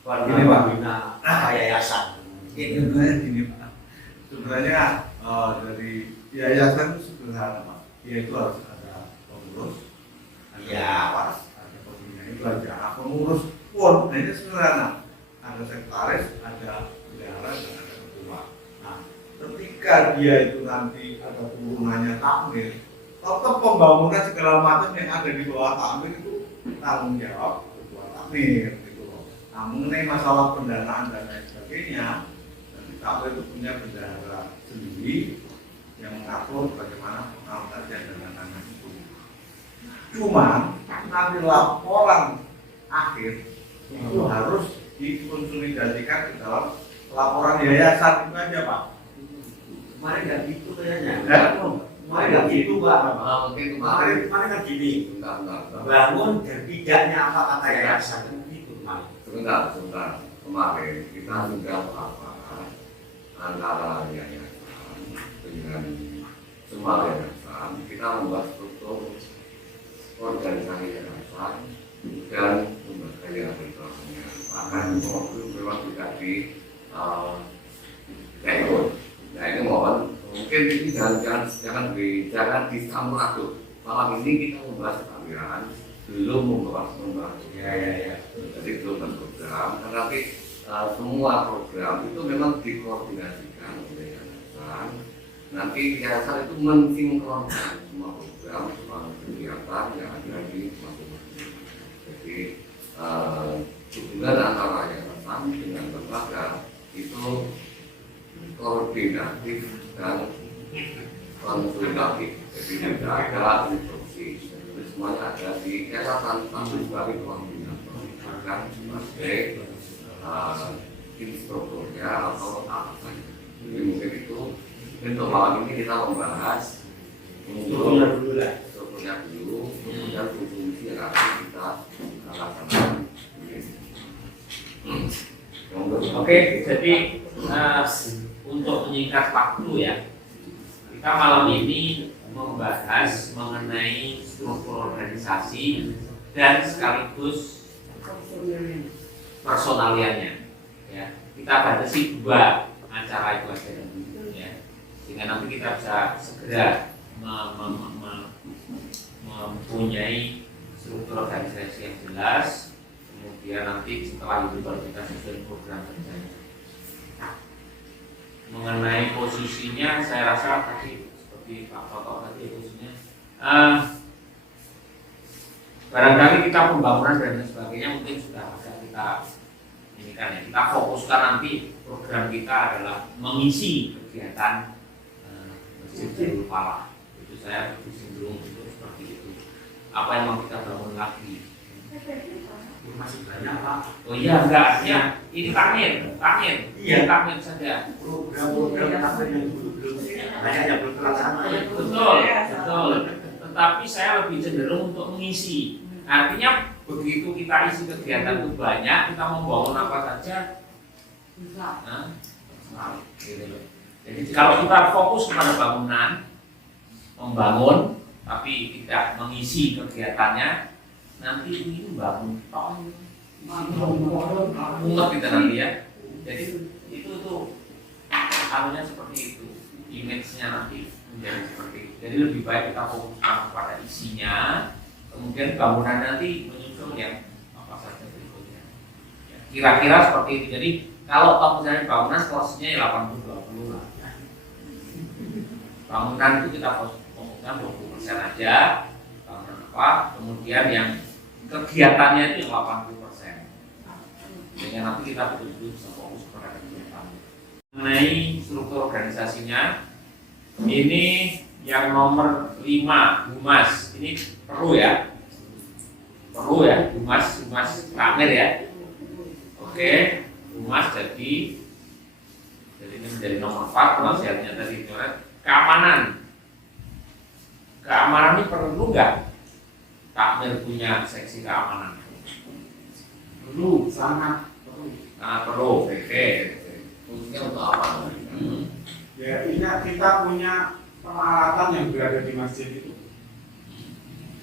pembina yayasan. sebenarnya gini Pak. Sebenarnya dari yayasan itu sederhana Pak. Yaitu harus ada pengurus, ada pengawas, ada pembina itu aja. Nah, pengurus pun ini sederhana. Ada sekretaris, ada bendahara, dan ada ketua. Nah, ketika dia itu nanti ada turunannya takmir, tetap pembangunan segala macam yang ada di bawah takmir itu tanggung jawab ketua takmir gitu loh. Nah, mengenai masalah pendanaan dan lain sebagainya, nanti takmir itu punya bendahara sendiri yang mengatur bagaimana pengawasan dan dana itu. Cuma nanti laporan akhir itu harus dikonsolidasikan ke dalam laporan yayasan itu aja Pak. Kemarin nggak gitu kayaknya. Kemarin nggak gitu Pak. Mungkin kemarin Kemarin kan gini, bentar. bangun dan tidaknya apa kata yayasan kan gitu kemarin. Sebentar. Kemarin kita sudah apa antara yayasan dengan semua yayasan, kita membuat struktur organisasi yayasan dan lembaga yang berkelanjutan. Bahkan waktu memang tidak di ikut. Nah ini mohon mungkin ini jangan dicampur aduk. Malam ini kita membahas ketakmiran, belum membahas Ya. jadi belum program. Karena nanti semua program itu memang dikoordinasikan oleh yayasan. Nanti yayasan itu mensinkronkan semua program, semua kegiatan yang ada di masing-masing. Jadi hubungan antara yayasan dengan lembaga itu koordinatif dan konsultatif. Jadi tidak ada instruksi. Jadi semuanya ada di yayasan tapi sebagai koordinator, bukan sebagai instrukturnya atau apa. Jadi mungkin itu untuk malam ini kita membahas Strukturnya dulu lah. strukturnya dulu, kemudian fungsi yang akan kita laksanakan. Oke, jadi untuk menyingkat waktu ya, kita malam ini membahas mengenai struktur organisasi dan sekaligus personaliannya. Ya, kita batasi 2 acara itu aja, ya, sehingga nanti kita bisa segera mempunyai struktur organisasi yang jelas. Kemudian nanti setelah itu baru kita susun program kerjanya. Mengenai posisinya, saya rasa tadi seperti Pak Toto tadi posisinya, barangkali kita pembangunan dan lain sebagainya mungkin sudah agak kita ini kan ya, kita fokuskan nanti program kita adalah mengisi kegiatan Masjid Darul Falah. Itu saya lebih cenderung untuk seperti itu. Apa yang mau kita bangun lagi? Masih banyak Pak. Oh iya, enggak, ya ini takmir takmir saja. Program-program takmir yang dulu belum banyak yang belum terlaksana. Betul. Tetapi saya lebih cenderung untuk mengisi. Artinya begitu kita isi kegiatan itu banyak, kita mau bangun apa saja, gitu loh. Jadi kalau kita fokus kepada bangunan, membangun, tapi tidak mengisi kegiatannya, nanti ini bangun mumet kita nanti ya. Jadi itu anunya seperti itu, image-nya nanti menjadi seperti itu. Jadi lebih baik kita fokuskan kepada isinya, kemudian bangunan nanti menyusul yang apa saja berikutnya. Ya, kira-kira seperti itu. Jadi kalau misalnya bangunan porsinya 80-20 lah. Bangunan itu kita fokuskan 20% aja, bangunan apa, kemudian yang kegiatannya itu 80%. Sehingga nanti kita betul-betul bisa fokus pada kegiatan. Mengenai struktur organisasinya, ini yang nomor 5, Humas. Ini perlu ya, Humas takmir ya. Oke, Humas jadi ini menjadi nomor 4. Nasihatnya tadi itu keamanan ini perlu nggak takmir punya seksi keamanan? Perlu, sangat Perlu. Oke. Fungsinya untuk apa? Ya, kita punya peralatan yang berada di masjid itu.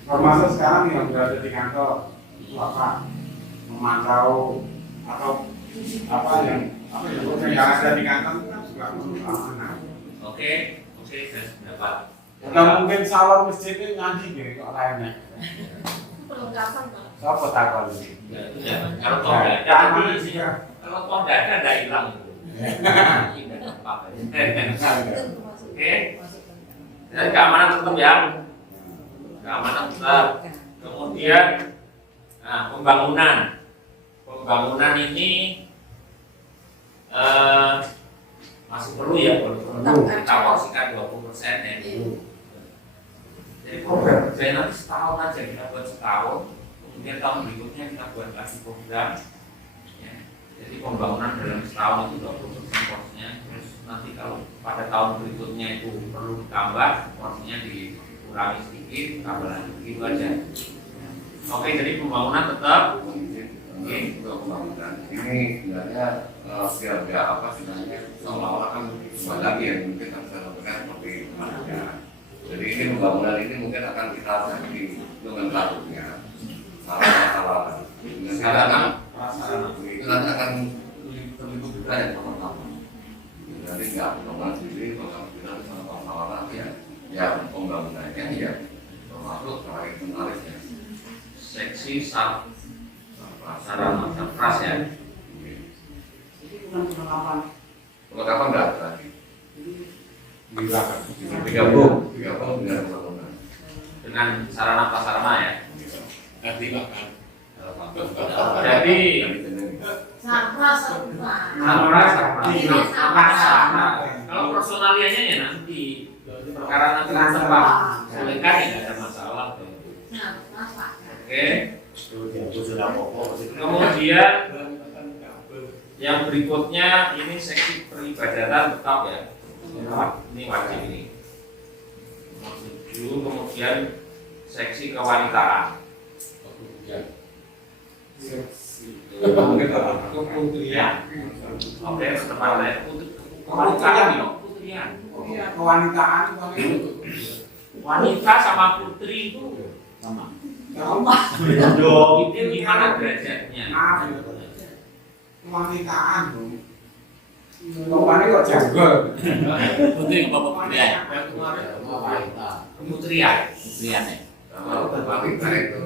Termasuk sekarang yang berada di kantor itu apa? Memantau atau apa yang ada di kantor itu kan juga perlu keamanan. Oke, saya sependapat. Nah, mungkin salon masjid itu ngaji nih kok lainnya. Perlengkapan Pak. Siapa takon ini? Ya, kalau toh nggak ada, keamanan sih ya. kalau toh nggak ada, nggak hilang. Ini nggak apa-apa. Oke, jadi keamanan tetap ya. Keamanan tetap. Kemudian, pembangunan ini masih perlu ya, kita porsikan 20% ya. Jadi program kerja nanti setahun aja, kita buat setahun, kemudian tahun berikutnya kita buat lagi program ya. Jadi pembangunan dalam setahun itu 20% porsinya, terus nanti kalau pada tahun berikutnya itu perlu ditambah, porsinya dikurangi sedikit, tambah lagi, gitu aja. Oke, jadi pembangunan tetap. Oke, untuk pembangunan ini sebenarnya biar apa sebenarnya seolah-olah kan banyak yang mungkin akan saya lakukan seperti pemandangan. Jadi ini pembangunan ini mungkin akan kita cari nomenklaturnya, masalah itu nanti akan terlibat juga yang pertama. Jadi nggak pembangunan sendiri, pembangunan sendiri sama masalah ya pembangunannya ya termasuk terkait menariknya. Seksi sarana pras ya. Jadi bukan perlengkapan. Perlengkapan nggak tadi? Digabung dengan pembangunan. Dengan sarana prasarana ya. Nanti bahkan. Jadi Sarpras. kalau personalianya ya nanti perkara nanti tempat silakan ya nggak ada masalah. Oke. Kemudian yang berikutnya ini seksi peribadatan tetap ya. Ini wajib ini. Kemudian seksi kewanitaan. keputrian. Oke, setempat ya. Putrian. Kewanitaan Wanita sama putri itu sama. itu gimana derajatnya? Kewanitaan dong. Kemana kok jago? Putri apa putrian? Keputrian. Putrian ya. Kalau wanita itu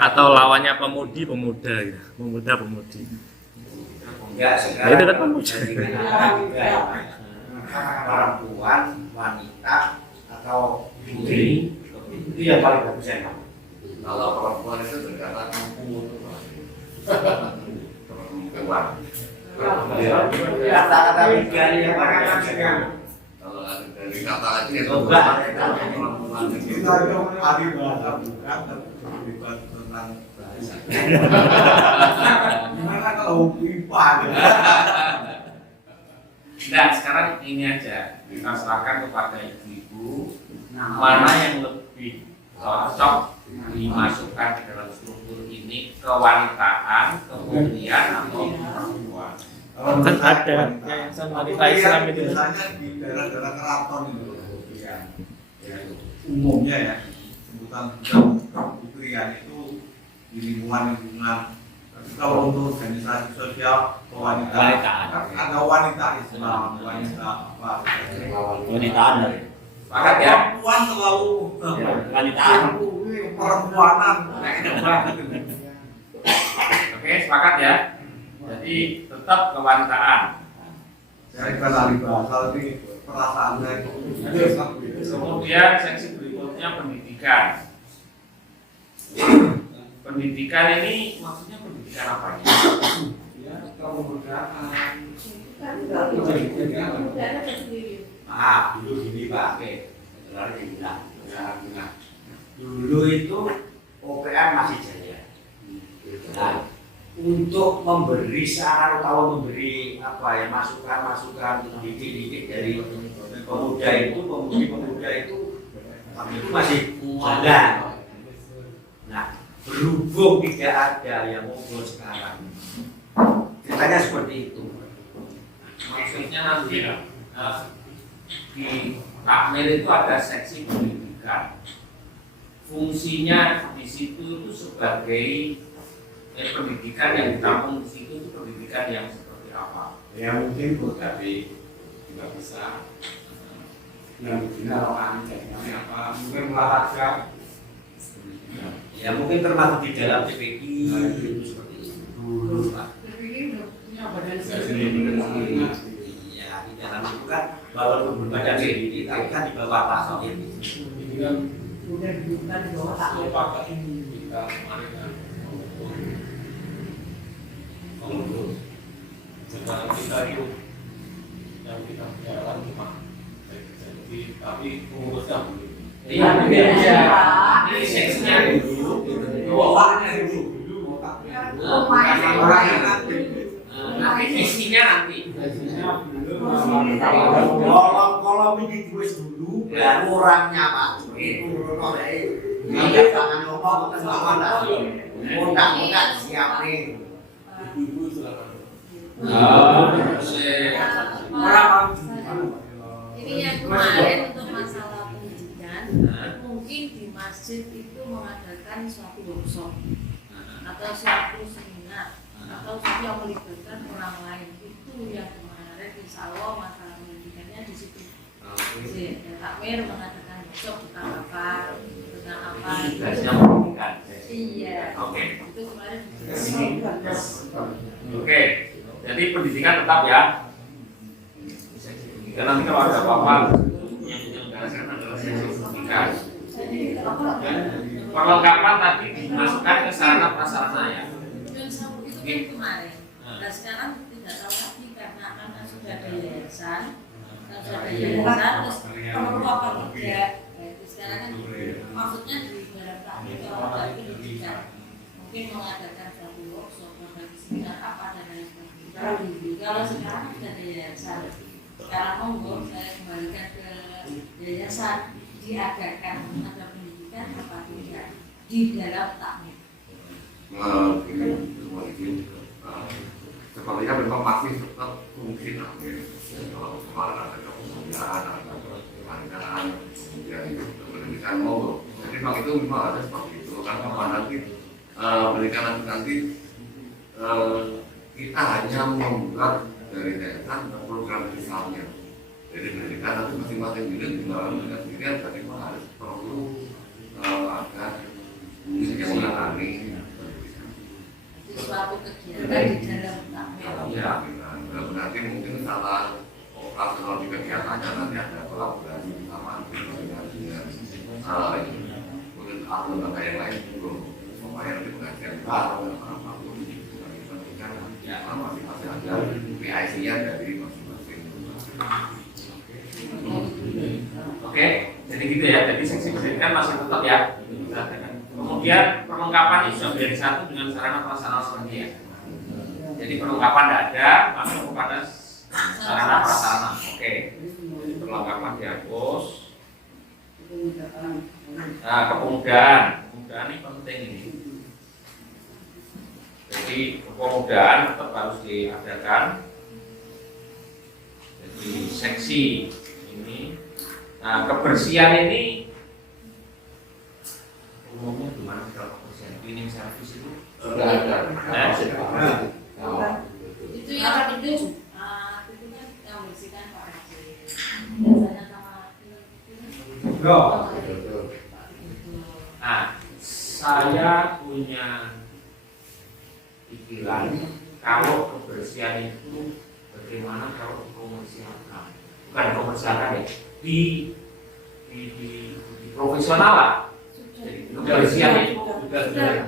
Atau lawannya pemudi pemuda gitu. Pemuda pemudi. Enggak, Nah, itu kan pemuda. Perempuan, wanita atau putri itu yang paling bagus ya. kalau perempuan itu terkadang keluar. Kata-kata tiga ini yang pakai maksudnya. Kalau dari kata aja ya Coba. Kita itu ahli bahasa bukan terlibat tentang bahasa. Gimana kalau IPA? Nah, sekarang ini aja kita serahkan kepada ibu-ibu mana yang lebih cocok dimasukkan ke dalam struktur ini, kewanitaan, kemudian atau perempuan. Kan ada yayasan wanita Islam itu. Biasanya di daerah-daerah keraton itu ya, umumnya ya sebutan keputrian itu di lingkungan. Tapi kalau untuk organisasi sosial kewanitaan, ada wanita Islam, wanita apa? Wanitaan. Sepakat ya? Perempuan terlalu Wanitaan. perempuanan. Oke, sepakat ya? Jadi tetap kewanitaan. Saya kan ahli bahasa ini perasaan saya itu. Kemudian seksi berikutnya pendidikan. Pendidikan ini maksudnya pendidikan apa ya? Ya, kebudayaan. Maaf, dulu gini Pak. Dulu itu OPM masih jaya. Nah, untuk memberi saran atau memberi apa ya masukan didik dari pemuda itu kami itu masih jalan. Nah, berhubung tidak ada yang ngobrol sekarang, ceritanya seperti itu. Maksudnya nanti di Takmir itu ada seksi pendidikan. Fungsinya di situ itu sebagai pendidikan yang ditampung di situ itu pendidikan yang seperti apa? Ya mungkin tapi juga bisa yang dibina rohani jadi apa? Mungkin olahraga. Ya mungkin termasuk di dalam TPI itu seperti itu dulu Pak. Iya di dalam itu kan walaupun berbadan sendiri tapi kan di bawah pasal ini. Ini kan Udah bukan di bawah tak. sepakat kita kemarin kan mengurus sekarang kita itu yang kita bicara cuma jadi tapi pengurusnya belum. Iya, Iya. ini seksinya dulu. Bawahnya dulu. Nanti seksinya nanti. Kalau begitu dulu dan orangnya Pak itu menurut saya ini jangan ngomong kesalahan lah. Mudah-mudahan siap nih. Ibu-ibu silakan. Ini yang kemarin untuk masalah pendidikan, mungkin di masjid itu mengadakan suatu workshop atau suatu seminar atau suatu yang melibatkan orang lain, itu yang kemarin insya Allah masalah pendidikannya di situ. Takmir mengadakan workshop tentang apa, Tugasnya pendidikan. iya. Oke. Itu kemarin. Oke. Jadi pendidikan tetap ya. Karena nanti kalau ada apa-apa yang menyelenggarakan adalah seksi pendidikan. Perlengkapan tadi dimasukkan ke sarana prasarana ya. Itu kan kemarin. Nah sekarang tidak tahu lagi karena sudah ada yayasan, terus perlu apa tidak. Itu sekarang kan maksudnya di dalam takmir kalau pendidikan mungkin mengadakan satu workshop, berbagi seminar apa dan lain sebagainya. Kalau sekarang sudah ada yayasan, sekarang monggo saya kembalikan ke yayasan diadakan ada pendidikan apa tidak di dalam takmir. Sepertinya memang masih tetap fungsi takmir. Kalau kemarin ada kepemudaan, ada kewanitaan, kemudian pendidikan monggo. Jadi memang itu memang ada seperti itu. Karena nanti pendidikan nanti kita hanya membuat dari yayasan program misalnya. Jadi pendidikan nanti masing-masing unit di dalam dengan sendirian, tapi memang harus perlu ada fungsi yang menangani Suatu kegiatan di dalam takmir. ya, nanti mungkin salah operasional di kegiatannya nanti ada kolaborasi bersama dengan mungkin lembaga yang lain juga supaya nanti pengajian bareng apapun kan masih tetap ya. Kemudian perlengkapan ini sudah menjadi satu dengan sarana prasarana selanjutnya. Jadi perlengkapan tidak ada, masuk kepada sarana prasarana. Oke. Jadi perlengkapan dihapus. Nah, kepemudaan ini penting ini. Jadi kepemudaan tetap harus diadakan. Jadi seksi ini. Nah, kebersihan ini umumnya gimana kalau kebersihan cleaning service itu? Sudah ada. Itu yang itu tentunya yang bersihkan Pak Haji. Biasanya sama Nah, saya punya pikiran kalau kebersihan itu bagaimana kalau dikomersialkan, bukan dikomersialkan ya, di profesional lah. Jadi kebersihan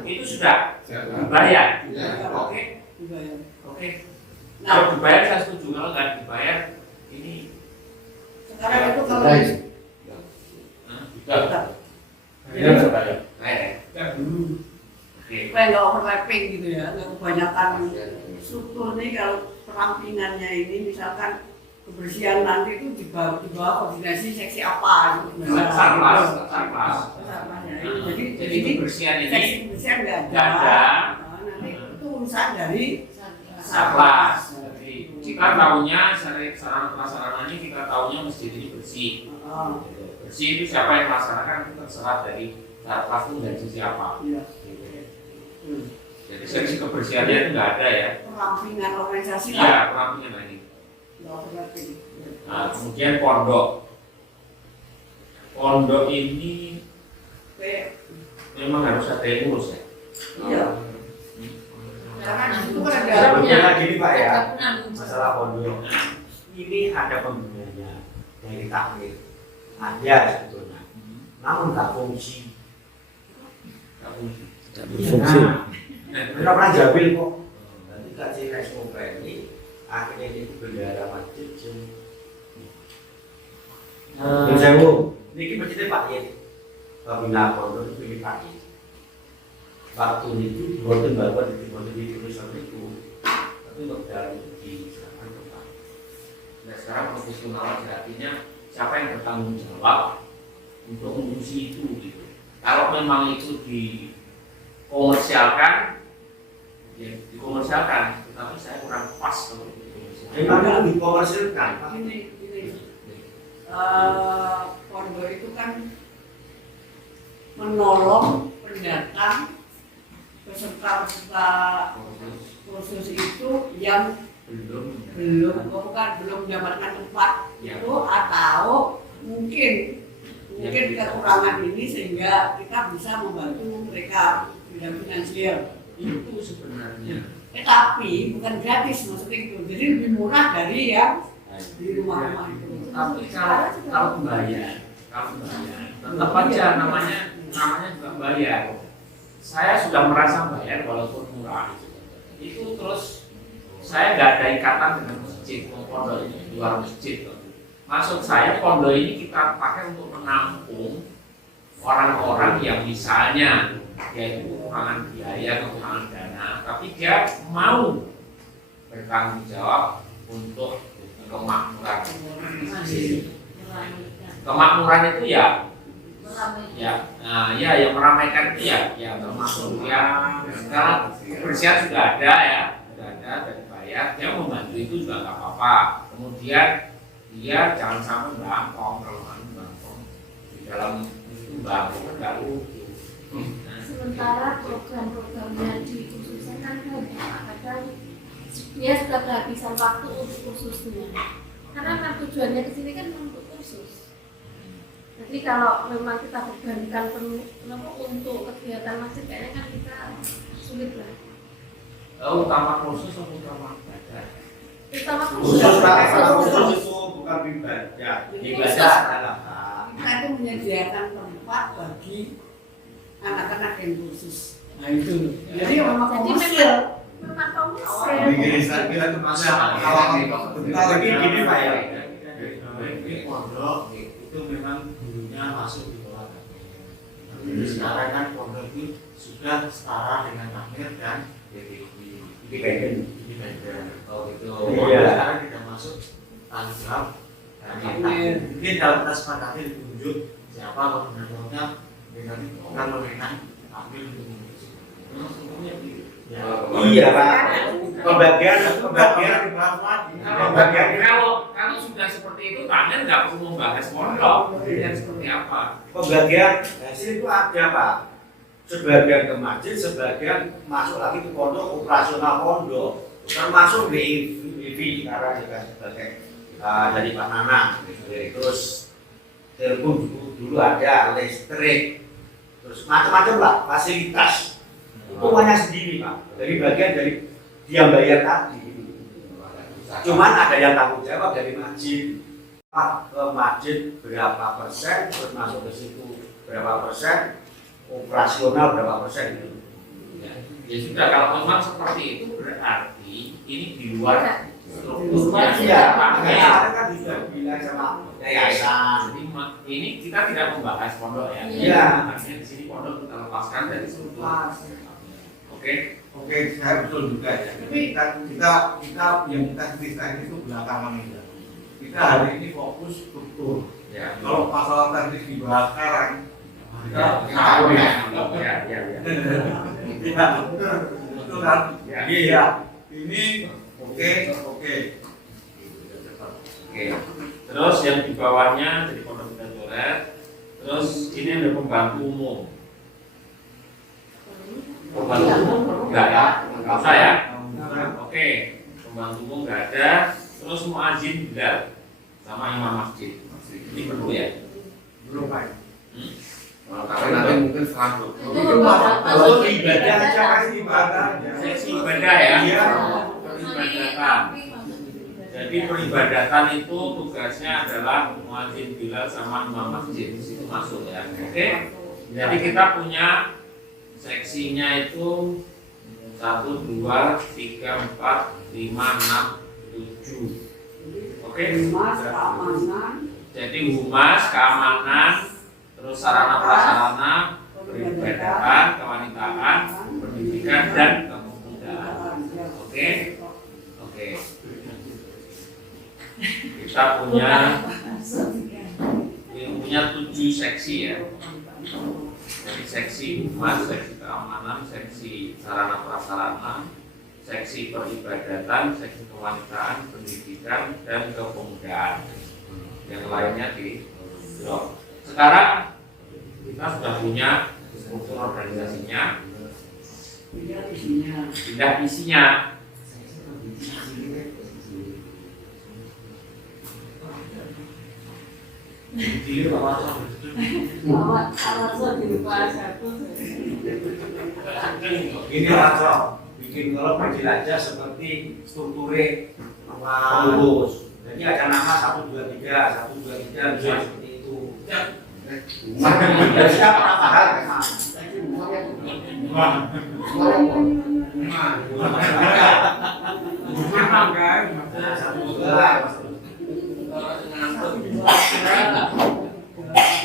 itu sudah dibayar. Oke. Kalau dibayar saya setuju, kalau nggak dibayar ini Sekarang itu kalau supaya nggak overlapping gitu ya, nggak kebanyakan struktur nih. Kalau perampingannya ini misalkan kebersihan nanti itu di bawah koordinasi seksi apa gitu. Sarpas. Jadi kebersihan ini seksi kebersihan nggak nggak ada. Nah, nanti itu urusan dari Sarpas. Jadi kita tahunya sarana prasarana ini kita tahunya masjid ini bersih. Bersih itu siapa yang melaksanakan itu terserah dari Sarpas itu dari siapa. Iya. Jadi seksi kebersihannya itu nggak ada ya. Perampingan organisasi Iya, perampingan lagi. nggak overlapping. Nah, kemudian pondok. Pondok ini memang harus ada yang ngurus ya. Iya. Karena itu kan ada Sebetulnya gini Pak ya, Gabungan. masalah pondok ini ada pembinanya dari takmir, ada sebetulnya, namun tak fungsi. Kita pernah jabil kok, nanti kasih respon ini, akhirnya ini bendera masjid Sewu, ini masjidnya Pak Yed, pembina pondok itu ini Pak Yed. Waktu itu boten bapak di tulisan itu, tapi untuk dalam itu diserahkan ke Pak. Nah, sekarang profesional artinya siapa yang bertanggung jawab untuk mengurusi itu gitu. Kalau memang itu dikomersialkan, ya dikomersialkan. Tetapi saya kurang pas kalau itu dikomersialkan. Memang dikomersilkan, Pak. ini pondok itu kan menolong pendatang peserta kursus itu yang belum mendapatkan tempat itu atau mungkin kekurangan ini sehingga kita bisa membantu mereka bidang finansial Itu sebenarnya. tapi bukan gratis maksudnya gitu, jadi lebih murah dari yang di rumah-rumah itu. Tapi kalau bayar, tetap aja namanya juga bayar. Saya sudah merasa bayar walaupun murah. Itu terus saya nggak ada ikatan dengan masjid, pondok ini di luar masjid. Maksud saya pondok ini kita pakai untuk menampung orang-orang yang misalnya yaitu kekurangan biaya, kekurangan dana, tapi dia mau bertanggung jawab untuk kemakmuran. Kemakmuran itu ya yang meramaikan itu ya termasuk ya sekarang kebersihan sudah ada ya, dan dibayar, dia membantu itu juga nggak apa-apa. Kemudian dia jangan sampai bangkong, kalau bangkong di dalam itu bangkong kan nggak lucu. Sementara program-programnya di kursusnya kan kadang dia sudah kehabisan waktu untuk kursusnya. Karena kan tujuannya di sini kan untuk kursus. Jadi kalau memang kita bebankan penuh untuk kegiatan masjid, kayaknya kan kita sulit lah. Utama kursus atau utama ibadah? Utama Khusus kursus. Pak, khusus itu bukan ibadah. Ibadah adalah Kita itu menyediakan tempat bagi anak-anak yang khusus. Nah itu loh. Jadi memang komersil. Memang komersil. Begini saya kira itu masalah kalau Tapi gini Pak ya, Pondok itu memang dulunya masuk di bawah Jadi sekarang kan pondok itu sudah setara dengan takmir dan DPI independen. Oh gitu. Iya. Sekarang kita masuk tanggung mungkin dalam kesepakatan ditunjuk siapa koordinatornya nanti akan memenang takmir untuk mengurus. Iya Pak. Pembagian kalau sudah seperti itu kalian nggak perlu membahas pondok yang seperti apa. Pembagian hasil itu ada Pak. Sebagian ke masjid, sebagian masuk lagi ke pondok, operasional pondok, termasuk BIV karena juga sebagai dari Pak Nana. Terus telepon dulu ada, listrik, terus macam-macam lah fasilitas. Itu hanya sendiri Pak. Dari bagian dari dia bayar tadi. Cuman ada yang tanggung jawab dari masjid. Pak ke masjid berapa persen, terus masuk ke situ berapa persen, operasional berapa persen itu. Ya sudah, kalau memang seperti itu berarti ini di luar strukturnya. Iya, makanya kan bisa bilang sama yayasan. Jadi ini kita tidak membahas pondok ya. Iya. Artinya di sini pondok kita lepaskan dari struktur. Oke, saya betul juga ya. Tapi kita yang kita ceritain itu belakangan ini. Kita hari ini fokus struktur. Ya. Kalau masalah teknis dibahas sekarang, kita Tahu ya. Ya. betul kan? Iya. Ini oke. Oke. Terus yang di bawahnya jadi pondok kita coret. Terus ini ada pembantu umum. Pembantu umum enggak ya? Enggak usah ya? Oke. Pembantu umum enggak ada. Terus muazin bilal sama imam masjid. Ini perlu ya? Belum Pak. Tapi nanti mungkin selalu. Kalau ibadah aja pasti ibadah. Seksi ibadah ya? Iya. Peribadatan. Jadi peribadatan itu tugasnya adalah muadzin bilal sama imam masjid. Di situ masuk ya. Oke. Jadi kita punya seksinya itu 1, 2, 3, 4, 5, 6, 7. Oke. Humas, keamanan, Jadi humas, keamanan, terus sarana prasarana, peribadatan, kewanitaan, pendidikan dan kepemudaan. Oke. Kita punya 7 seksi ya. Jadi seksi humas, seksi keamanan, seksi sarana prasarana, seksi peribadatan, seksi kewanitaan, pendidikan dan kepemudaan. Yang lainnya di drop. Sekarang kita sudah punya struktur organisasinya, pindah isinya. Ini langsung bikin kalau aja seperti strukturnya lurus. Jadi ada nama 1, 2, 3, 1, 2, 3 bisa seperti itu. Dari siapa mahal memang? Kalau perlu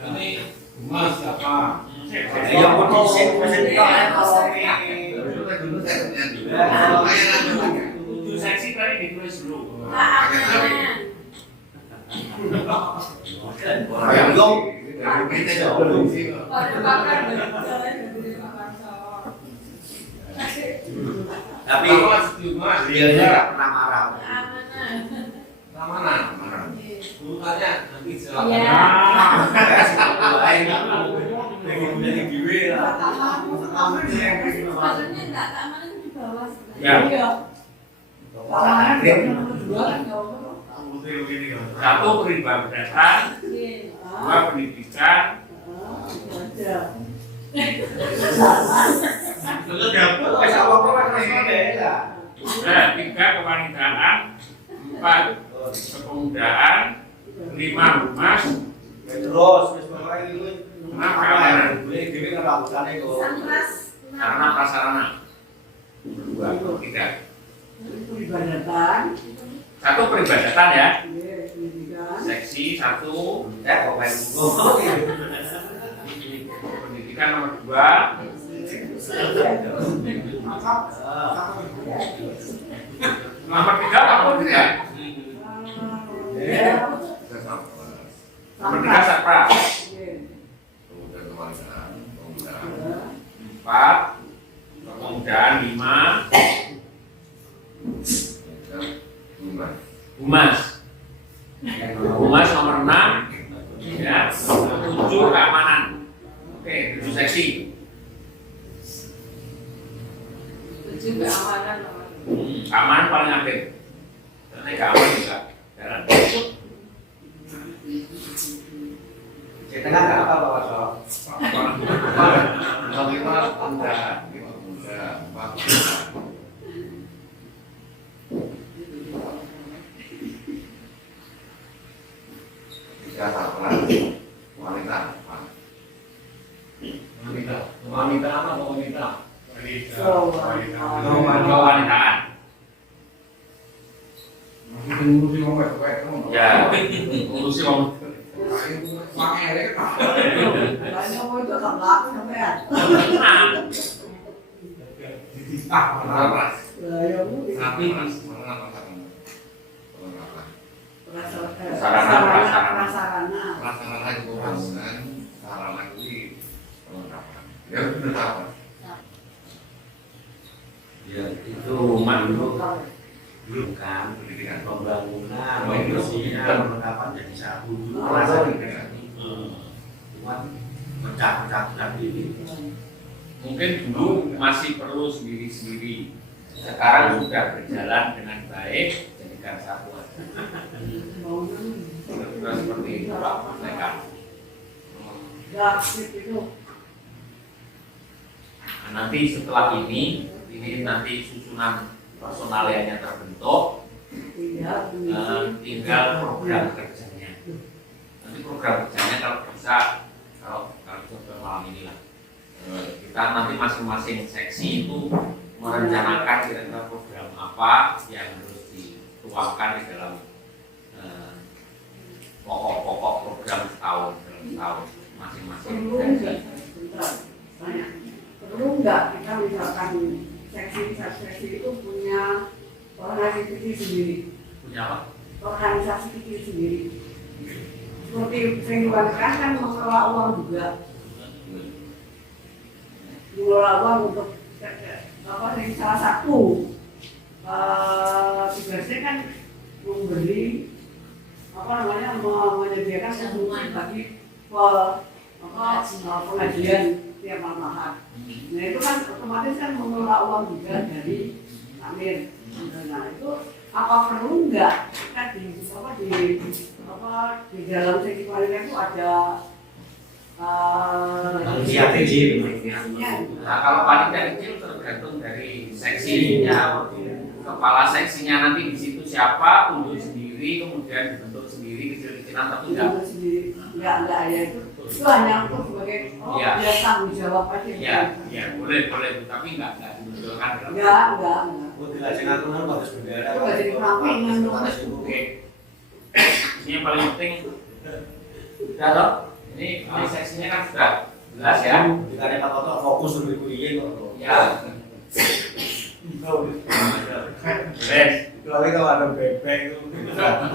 Ini humas apa? Yang kondisi mesin tujuh seksi tadi ditulis dulu. yang dong. Tapi beliaunya nggak pernah marah. Mana? Urutannya nanti silakan. Dari giwe lah. Maksudnya enggak keamanan di bawah Ya. Satu peribadatan, dua pendidikan, tiga kewanitaan, 4 kepemudaan, 5 humas, Terus keamanan. Boleh dewe kan urusannya kok. Sanras. Sarana prasarana. Dua, tiga. Peribadatan, Satu peribadatan ya. pendidikan, Seksi satu. Kok main Pendidikan nomor 2. Nomor 3 apa tidak? Kita sama. Nomor 3 Satpras. Kemudian kemanusiaan, penggunaan, 4. Kepemudaan 5. kemudian humas. Humas. Humas nomor 6. Ya. 7 keamanan. Oke, 7 seksi. 7 keamanan nomor Keamanan paling akhir. Nanti keamanan juga jalan. Di tengah nggak apa Pak Waso? Lima pemuda, empat tiga sarpras, wanita, empat. Wanita apa wanita? Kewanitaan. Ya, ngurusi wong. banyak mau itu tambah sampean. Sarpras, Ya bu, sarpras, mana apa? prasarana. Prasarana itu kan sarana itu perlengkapan. Ya benar apa? Ya itu Rumah dulu kan Pendidikan. pembangunan, Pendidikan. perlengkapan jadi satu dulu. Cuman pecah-pecah ini. Mungkin dulu masih perlu sendiri-sendiri. Sekarang sudah berjalan dengan baik, jadikan satuan. Kira-kira seperti itu Pak mereka. Itu Nah, nanti setelah ini nanti susunan personalianya terbentuk, tinggal program kerjanya. Nanti program kerjanya kalau bisa, kalau malam inilah, kita nanti masing-masing seksi itu merencanakan kira-kira program apa yang harus dituangkan di dalam pokok-pokok program setahun dalam setahun masing-masing seksi. perlu nggak kita misalkan seksi itu punya organisasi kecil sendiri, Punya apa? organisasi kecil sendiri. Seperti sering dikatakan kan mengelola uang juga, mengelola uang untuk apa? Dari salah satu tugasnya kan memberi apa namanya menyediakan kebutuhan bagi pengajian tiap malam Ahad. Nah itu kan otomatis kan mengelola uang juga dari Amir. Nah itu apa perlu nggak kita di dalam segi panitia itu ada Nah, kalau panitia kecil tergantung dari seksinya. Kepala seksinya nanti di situ siapa, undur sendiri, kemudian dibentuk sendiri kecil-kecilan tapi enggak. nggak ya itu hanya untuk sebagai Iya. dia tanggung jawab aja. Ya, boleh, tapi enggak dimunculkan dalam. Enggak. Oh, dilajengan tuhan bagus bendera. Itu nggak jadi penampilan dong. Oke. Ini yang paling penting. Sudah toh? Ini seksinya kan sudah jelas ya. Jika ada kata fokus lebih kuliah kok. Ya. Beres. Kecuali kalau ada bebek itu.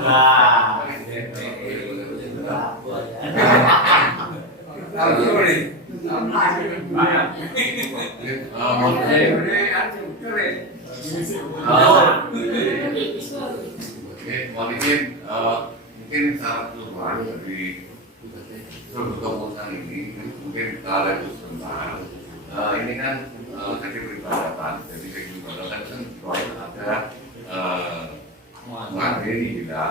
Nah, Mungkin syarat keluar dari keputusan ini mungkin kalau itu sebentar. Ini kan sesi peribadatan, jadi sesi peribadatan kan ada materi kita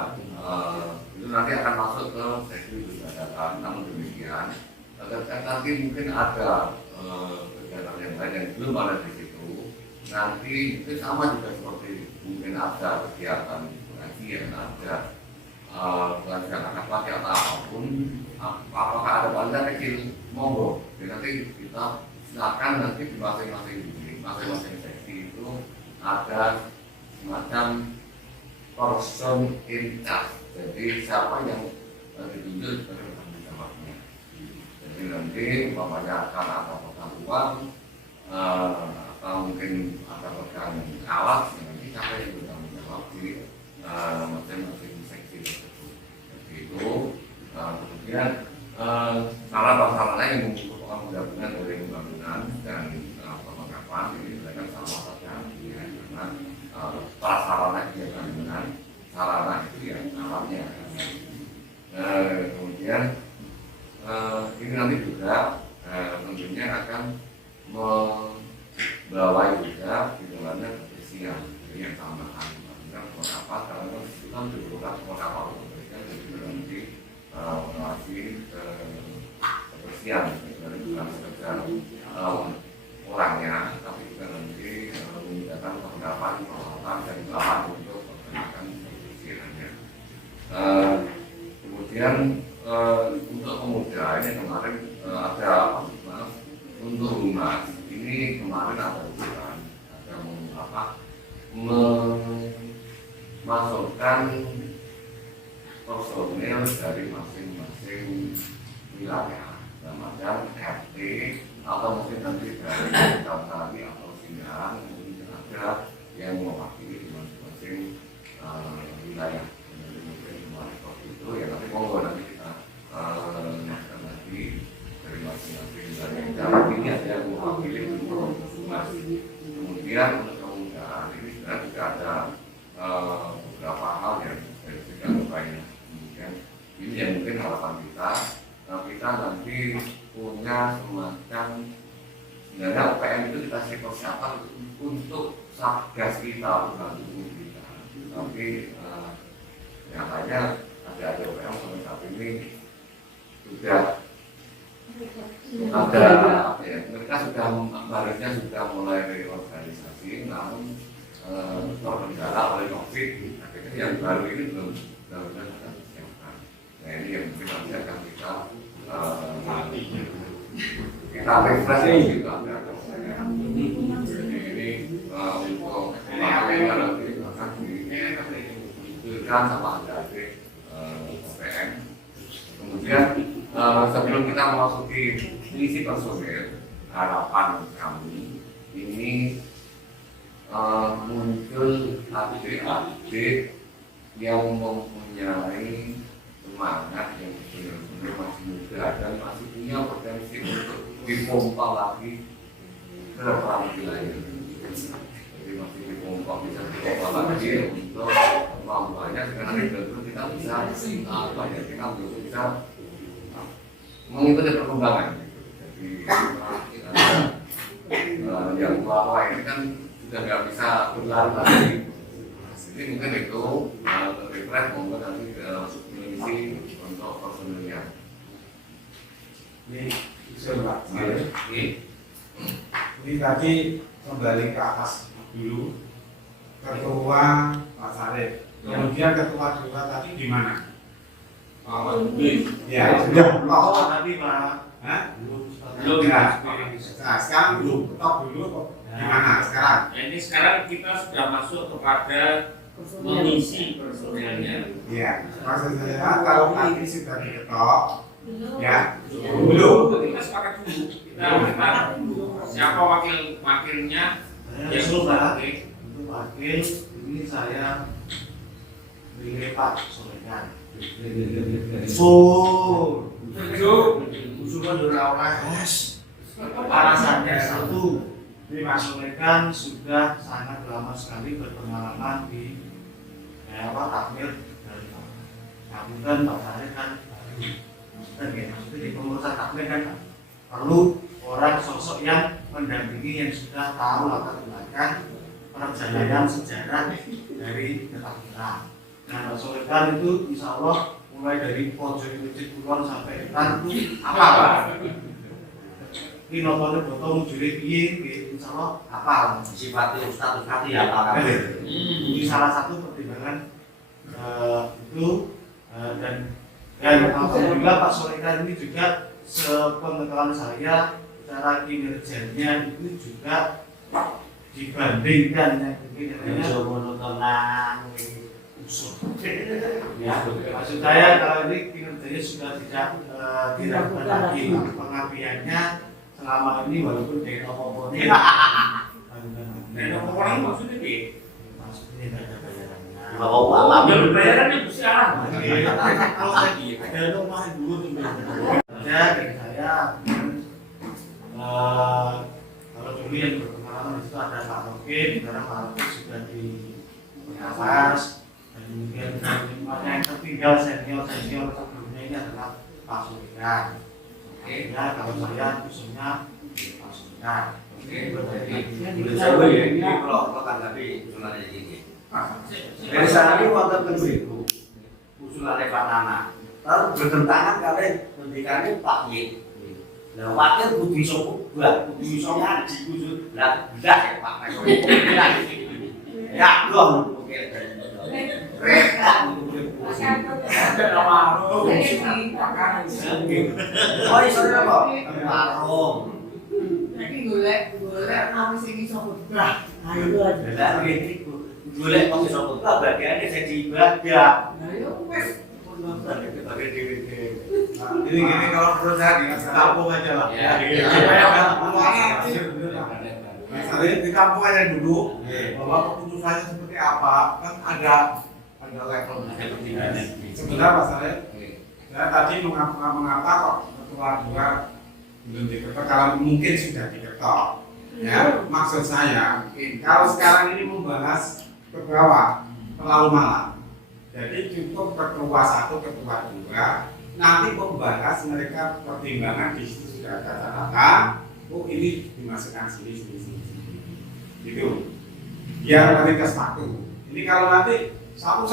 itu nanti akan masuk ke sesi peribadatan. Namun demikian, nanti mungkin ada kegiatan yang lain yang belum ada di situ. Nanti itu sama juga seperti mungkin ada kegiatan pengajian, ada pengajian anak laki atau apapun. Apakah ada benda kecil monggo. Jadi nanti kita silakan nanti di masing-masing seksi itu ada semacam person in charge. Jadi siapa yang ditunjuk sebagai penanggung jawabnya. Jadi nanti umpamanya akan ada pegang uang atau mungkin ada pegang alat, nanti siapa yang bertanggung jawab di masing-masing seksi tersebut. Jadi itu kemudian sarana-sarana yang membutuhkan penggabungan dari pembangunan dan perlengkapan ini mereka sama saja ya, karena prasarana itu ya bangunan, sarana itu ya alatnya. Kemudian ini nanti juga tentunya akan membawa juga di dalamnya kebersihan, jadi yang tambahan perlengkapan karena itu kan diperlukan perlengkapan untuk mereka, jadi nanti mengawasi kebersihan dari bukan sekedar orangnya, tapi juga nanti menyediakan perlengkapan dan bahan untuk memperbaiki kebersihannya. Kemudian untuk pemuda ini kemarin ada untuk rumah ini kemarin ada usulan ada memasukkan personil dari masing-masing wilayah, macam RT atau mungkin nanti dari Tali atau Singgahan, mungkin ada yang mewakili di masing-masing wilayah. Jadi mungkin kemarin waktu itu ya nanti monggo nanti kita masukkan lagi dari masing-masing wilayah. Dalam ini ada yang mewakili untuk Mas. Kemudian untuk kemudahan ini sebenarnya juga ada beberapa hal yang juga banyak. Kemudian ini yang mungkin harapan kita nanti punya semacam sebenarnya UPM itu dikasih persiapan untuk satgas kita, bukan untuk kita. Tapi nyatanya ada UPM sampai saat ini sudah ada ya, mereka sudah barisnya sudah mulai reorganisasi, namun terkendala oleh COVID. Akhirnya yang baru ini belum benar-benar kita siapkan. Nah ini yang mungkin nanti akan kita refresh juga ada. Jadi ini untuk pemakaian nanti akan diberikan sama adik-adik UPM. Kemudian sebelum kita memasuki isi personil, harapan kami ini muncul adik-adik yang mempunyai semangat yang benar-benar masih muda dan masih punya potensi untuk dipompa lagi ke peran wilayah. Jadi masih bisa dipompa lagi untuk kemampuannya sekarang betul kita bisa kita belum bisa mengikuti perkembangan. Jadi yang tua ini kan sudah nggak bisa berlari lagi. Jadi mungkin itu refresh monggo nanti mengisi untuk personilnya. Ini Pak. Ini tadi kembali ke atas dulu. Ketua Pak Sarif. Kemudian ketua dua tadi di mana? Ya, sudah ketok tadi Pak. Belum ya. Nah, sekarang belum ketok dulu kok. Gimana sekarang? Ini sekarang kita sudah masuk kepada mengisi personilnya. Iya, maksud saya kalau nanti sudah diketok, ya belum. Kita sepakat dulu. Kita siapa wakilnya? Ya sudah. Untuk wakil ini saya pilih Pak Solekan. Usulan dari awal. Alasannya satu, Pak Solekan sudah sangat lama sekali berpengalaman di takmir dari Kabupaten Pak Sarif kan maksudnya di pengurusan takmir kan perlu orang sosok yang mendampingi yang sudah tahu latar belakang perjalanan sejarah dari ketakmiran. Nah, Pak Solekan itu insya Allah mulai dari pojok-pojok kulon sampai depan itu apa Pak? Ini nontonnya botol mujuri piye, insya Allah apa? Sifatnya status hati ya Pak. Ini salah satu pertimbangan itu dan alhamdulillah Pak Solekan ini juga sepengetahuan saya cara kinerjanya itu juga dibandingkan yang ya, maksud saya kalau ini kinerjanya sudah tidak diragukan lagi pengabdiannya selama ini walaupun dari komponen maksudnya apa? maksudnya tidak ada bayarannya. Jalur bayaran itu sekarang. Kalau tadi ada rumah dulu tuh ada dari saya kalau dulu yang berpengalaman itu ada Pak Roke, di mana Pak Roke sudah di pengawas dan kemudian yang tertinggal senior sebelumnya ini adalah Pak Surya. Ya kalau saya khususnya Pak Surya. Menurut saya ini kalau tanggapi usulannya ini. Dari sana ini wonten teng mriku usulane Pak Nana. Lalu bertentangan kali pendidikannya Pak Y. Lah wakil kudu iso kubah, kudu iso ngaji, kudu lah ndak ya Pak Mek. Ya dong. Oke. Oh iso apa? Warung. Jadi golek nama sing iso khotbah. Ayo aja. Lah iki golek wong iso khotbah bagiane sing ibadah. Nah, yo wis Pakai DWD. Gini kalau menurut saya di kampung aja lah. Misalnya di kampung aja dulu, bahwa keputusannya seperti apa, kan ada level. Sebenarnya Pak Sarif, saya tadi mengapa kok ketua dua belum diketok, kalau mungkin sudah diketok. Ya, maksud saya, kalau sekarang ini membahas ke bawah terlalu malam. Jadi cukup ketua 1, ketua 2, nanti membahas mereka pertimbangan di situ sudah ada catatan. Oh ini dimasukkan sini. Gitu. Biar mereka satu. Ini kalau nanti satu.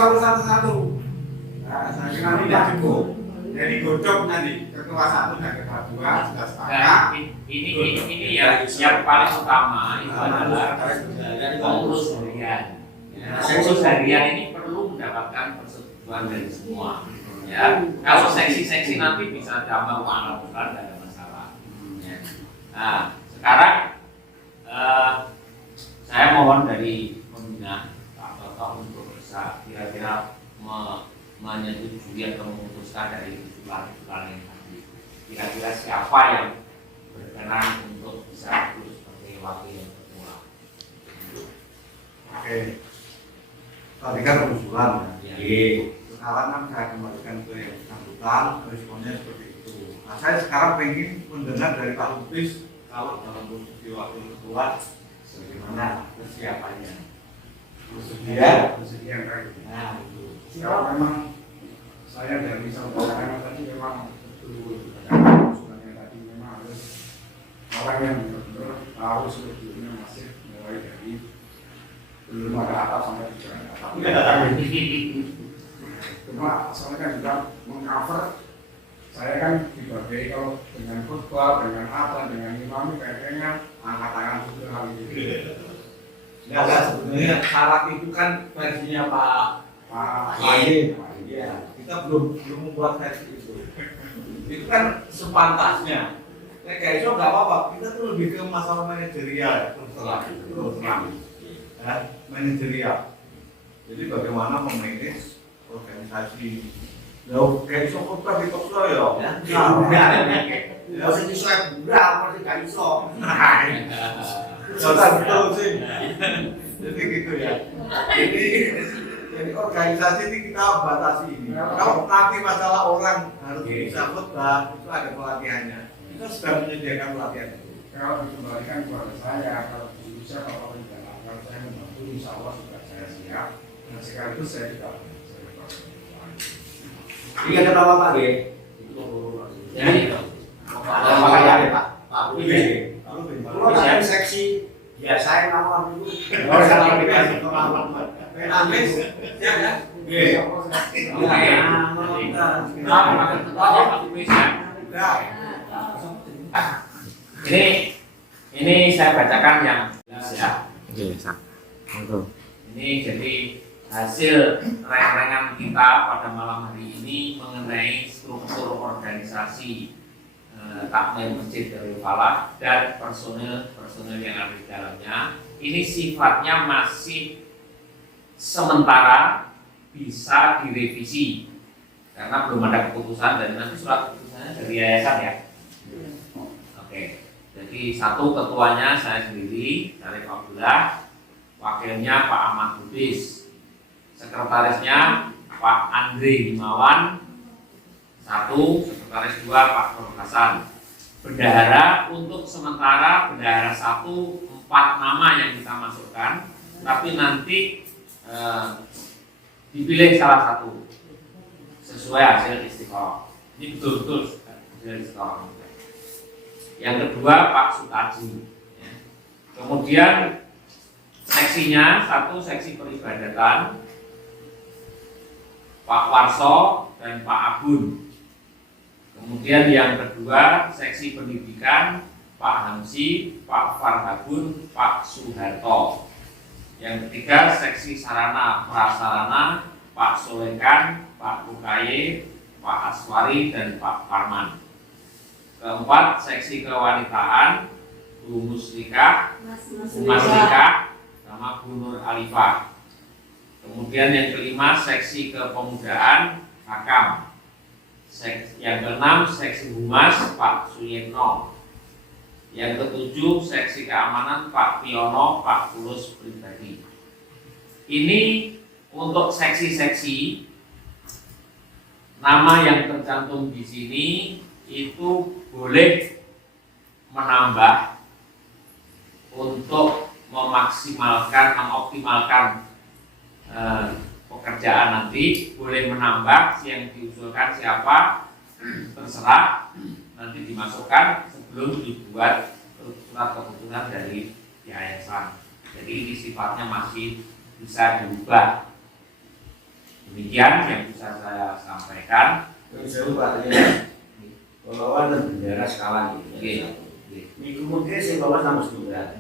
Nah, saya kira tidak cukup. Jadi godok nanti ketua 1 dan ketua 2 sudah sepakat. Ini yang paling utama itu adalah pengurus harian. Pengurus harian ini perlu mendapatkan persetujuan dari semua. Ya, kalau seksi-seksi nanti bisa tambah uang bukan tidak ada masalah. Ya. Nah, sekarang saya mohon dari pembina Pak Toto untuk bisa kira-kira menyetujui atau memutuskan dari usulan yang tadi. Kira-kira siapa yang berkenan untuk bisa ikut sebagai wakil ketua. Oke. Tadi kan usulan ya. Sekarang kan saya kembalikan ke yang bersangkutan, responnya seperti itu. Nah, saya sekarang pengen mendengar dari Pak Lupis kalau dalam posisi wakil ketua bagaimana persiapannya. Bersedia kayak gitu. Nah, itu. Kalau memang saya dari saudara tadi memang betul usulannya tadi memang harus orang yang benar-benar tahu sebetulnya masih mulai dari belum ada atap sampai tidak ada atap. Cuma soalnya kan juga mengcover saya kan dibagi kalau dengan khutbah, dengan apa, dengan imam kayaknya angkat tangan itu hal gitu. Ya kan sebenarnya syarat itu kan versinya Pak Aye. Ya, kita belum membuat versi itu. Itu kan sepantasnya. Kayak itu nggak apa-apa. Kita tuh lebih ke masalah manajerial terus terang. Ya, manajerial. Jadi bagaimana memanage organisasi. Lalu kayak iso khotbah di Tokyo ya. Ya sing iso bural masih gak iso. Betul sih. Jadi gitu ya. Jadi organisasi ini kita batasi ini. Kalau nanti masalah orang harus bisa khotbah, itu ada pelatihannya. Kita sudah menyediakan pelatihan itu. Kalau dikembalikan kepada saya, kalau bisa kalau saya membantu, insya Allah sudah saya siap. Nah sekaligus saya juga. Ini ada nama Pak G. Jadi, Pak G. Kalau saya seksi biasa yang nama dulu. Oh, saya dikasih pengalaman. Amin. Siap ya? Ini saya bacakan yang ya. Ini jadi hasil reng-rengan kita pada malam hari ini mengenai struktur organisasi takmir masjid Darul Falah dan personil yang ada di dalamnya. Ini sifatnya masih sementara, bisa direvisi karena belum ada keputusan dan nanti surat keputusannya dari yayasan ya. Oke, jadi satu ketuanya saya sendiri dari Abdullah, wakilnya Pak Ahmad Lubis, sekretarisnya Pak Andre Himawan, satu, sekretaris dua Pak Nur Hasan. Bendahara untuk sementara bendahara 1, 4 nama yang kita masukkan, tapi nanti dipilih salah satu sesuai hasil istiqoroh. Ini betul-betul hasil istiqoroh. Yang kedua Pak Sutaji. Kemudian seksinya, satu seksi peribadatan Pak Warso dan Pak Abun. Kemudian yang kedua seksi pendidikan Pak Hamsi, Pak Farhabun, Pak Suharto. Yang ketiga seksi sarana prasarana Pak Solekan, Pak Bukaye, Pak Aswari dan Pak Parman. Keempat seksi kewanitaan Bu Muslikah, Bu Maslikah sama Bu Nur Alifah. Kemudian yang kelima seksi kepemudaan Hakam. Yang keenam seksi humas Pak Suyetno. Yang ketujuh seksi keamanan Pak Piono, Pak Tulus pribadi. Ini untuk seksi-seksi nama yang tercantum di sini itu boleh menambah untuk memaksimalkan, mengoptimalkan pekerjaan nanti, boleh menambah yang diusulkan siapa terserah, nanti dimasukkan sebelum dibuat surat keputusan dari yayasan. Jadi ini sifatnya masih bisa diubah. Demikian yang bisa saya sampaikan. Saya lupa tadi. Kalau ada bendera skala gitu. Minggu mungkin saya bawa sama saudara.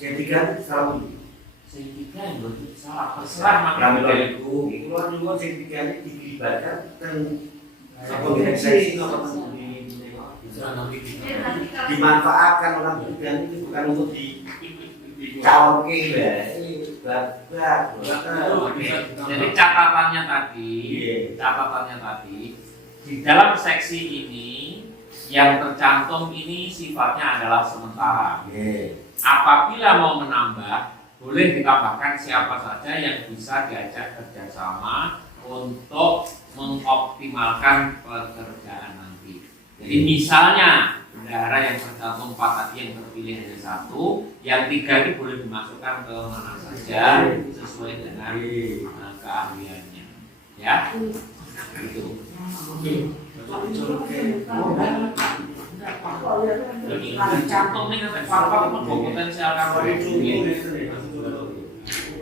Saya tiga salah itu. Saya tiga yang salah. Terserah makanya dari itu. Keluar juga saya tiga ini dilibatkan dan seksi dimanfaatkan orang berkegiatan itu bukan untuk dicalonke ya. Jadi catatannya tadi di dalam seksi ini yang tercantum ini sifatnya adalah sementara. Apabila mau menambah, boleh ditambahkan siapa saja yang bisa diajak kerjasama untuk mengoptimalkan pekerjaan nanti. Jadi misalnya bendahara yang tercantum 4 tadi yang terpilih hanya 1, yang 3 itu boleh dimasukkan ke mana saja sesuai dengan keahliannya. Ya, itu. Cantum ini kan apa potensial karbon itu.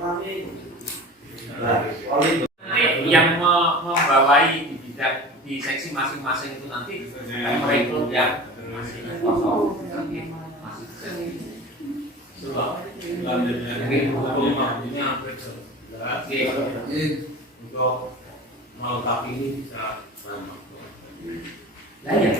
Nanti yang membawai di bidang di seksi masing-masing itu nanti merekrut yang masih kosong, masih untuk melengkapi ini bisa lah ya.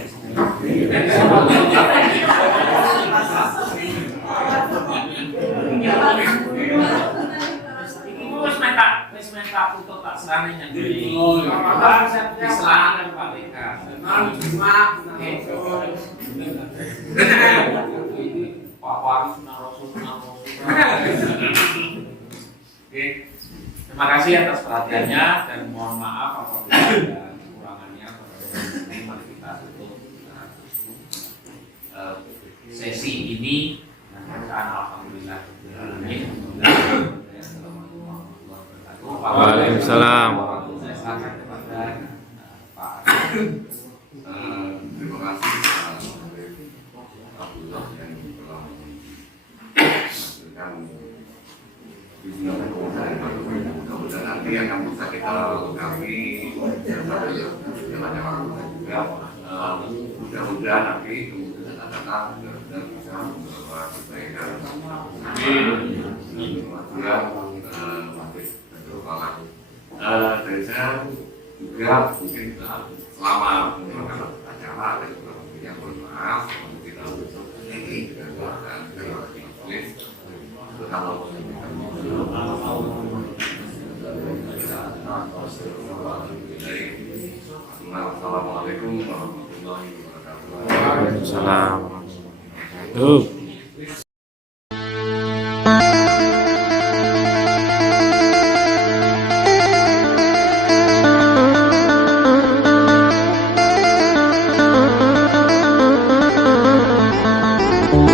Wis minta untuk tak serane yang di. Apa diserahkan Pak Leka. Pak Wari Sunaroso. Oke. Terima kasih atas perhatiannya dan mohon maaf apabila ada kekurangannya. Mari kita tutup sesi ini. Alhamdulillah. Waalaikumsalam. Terima kasih Abdullah yang telah menghasilkan bisnis perusahaan baru. Mudah-mudahan nanti akan bisa kita lengkapi jalannya waktu juga. Mudah-mudahan nanti kemudian anak-anak benar-benar bisa membawa kebaikan. Dari saya juga mungkin selama acara dan yang bermaaf untuk kita untuk ini dan doakan terima kasih. Kalau Assalamualaikum warahmatullahi wabarakatuh. Waalaikumsalam warahmatullahi wabarakatuh.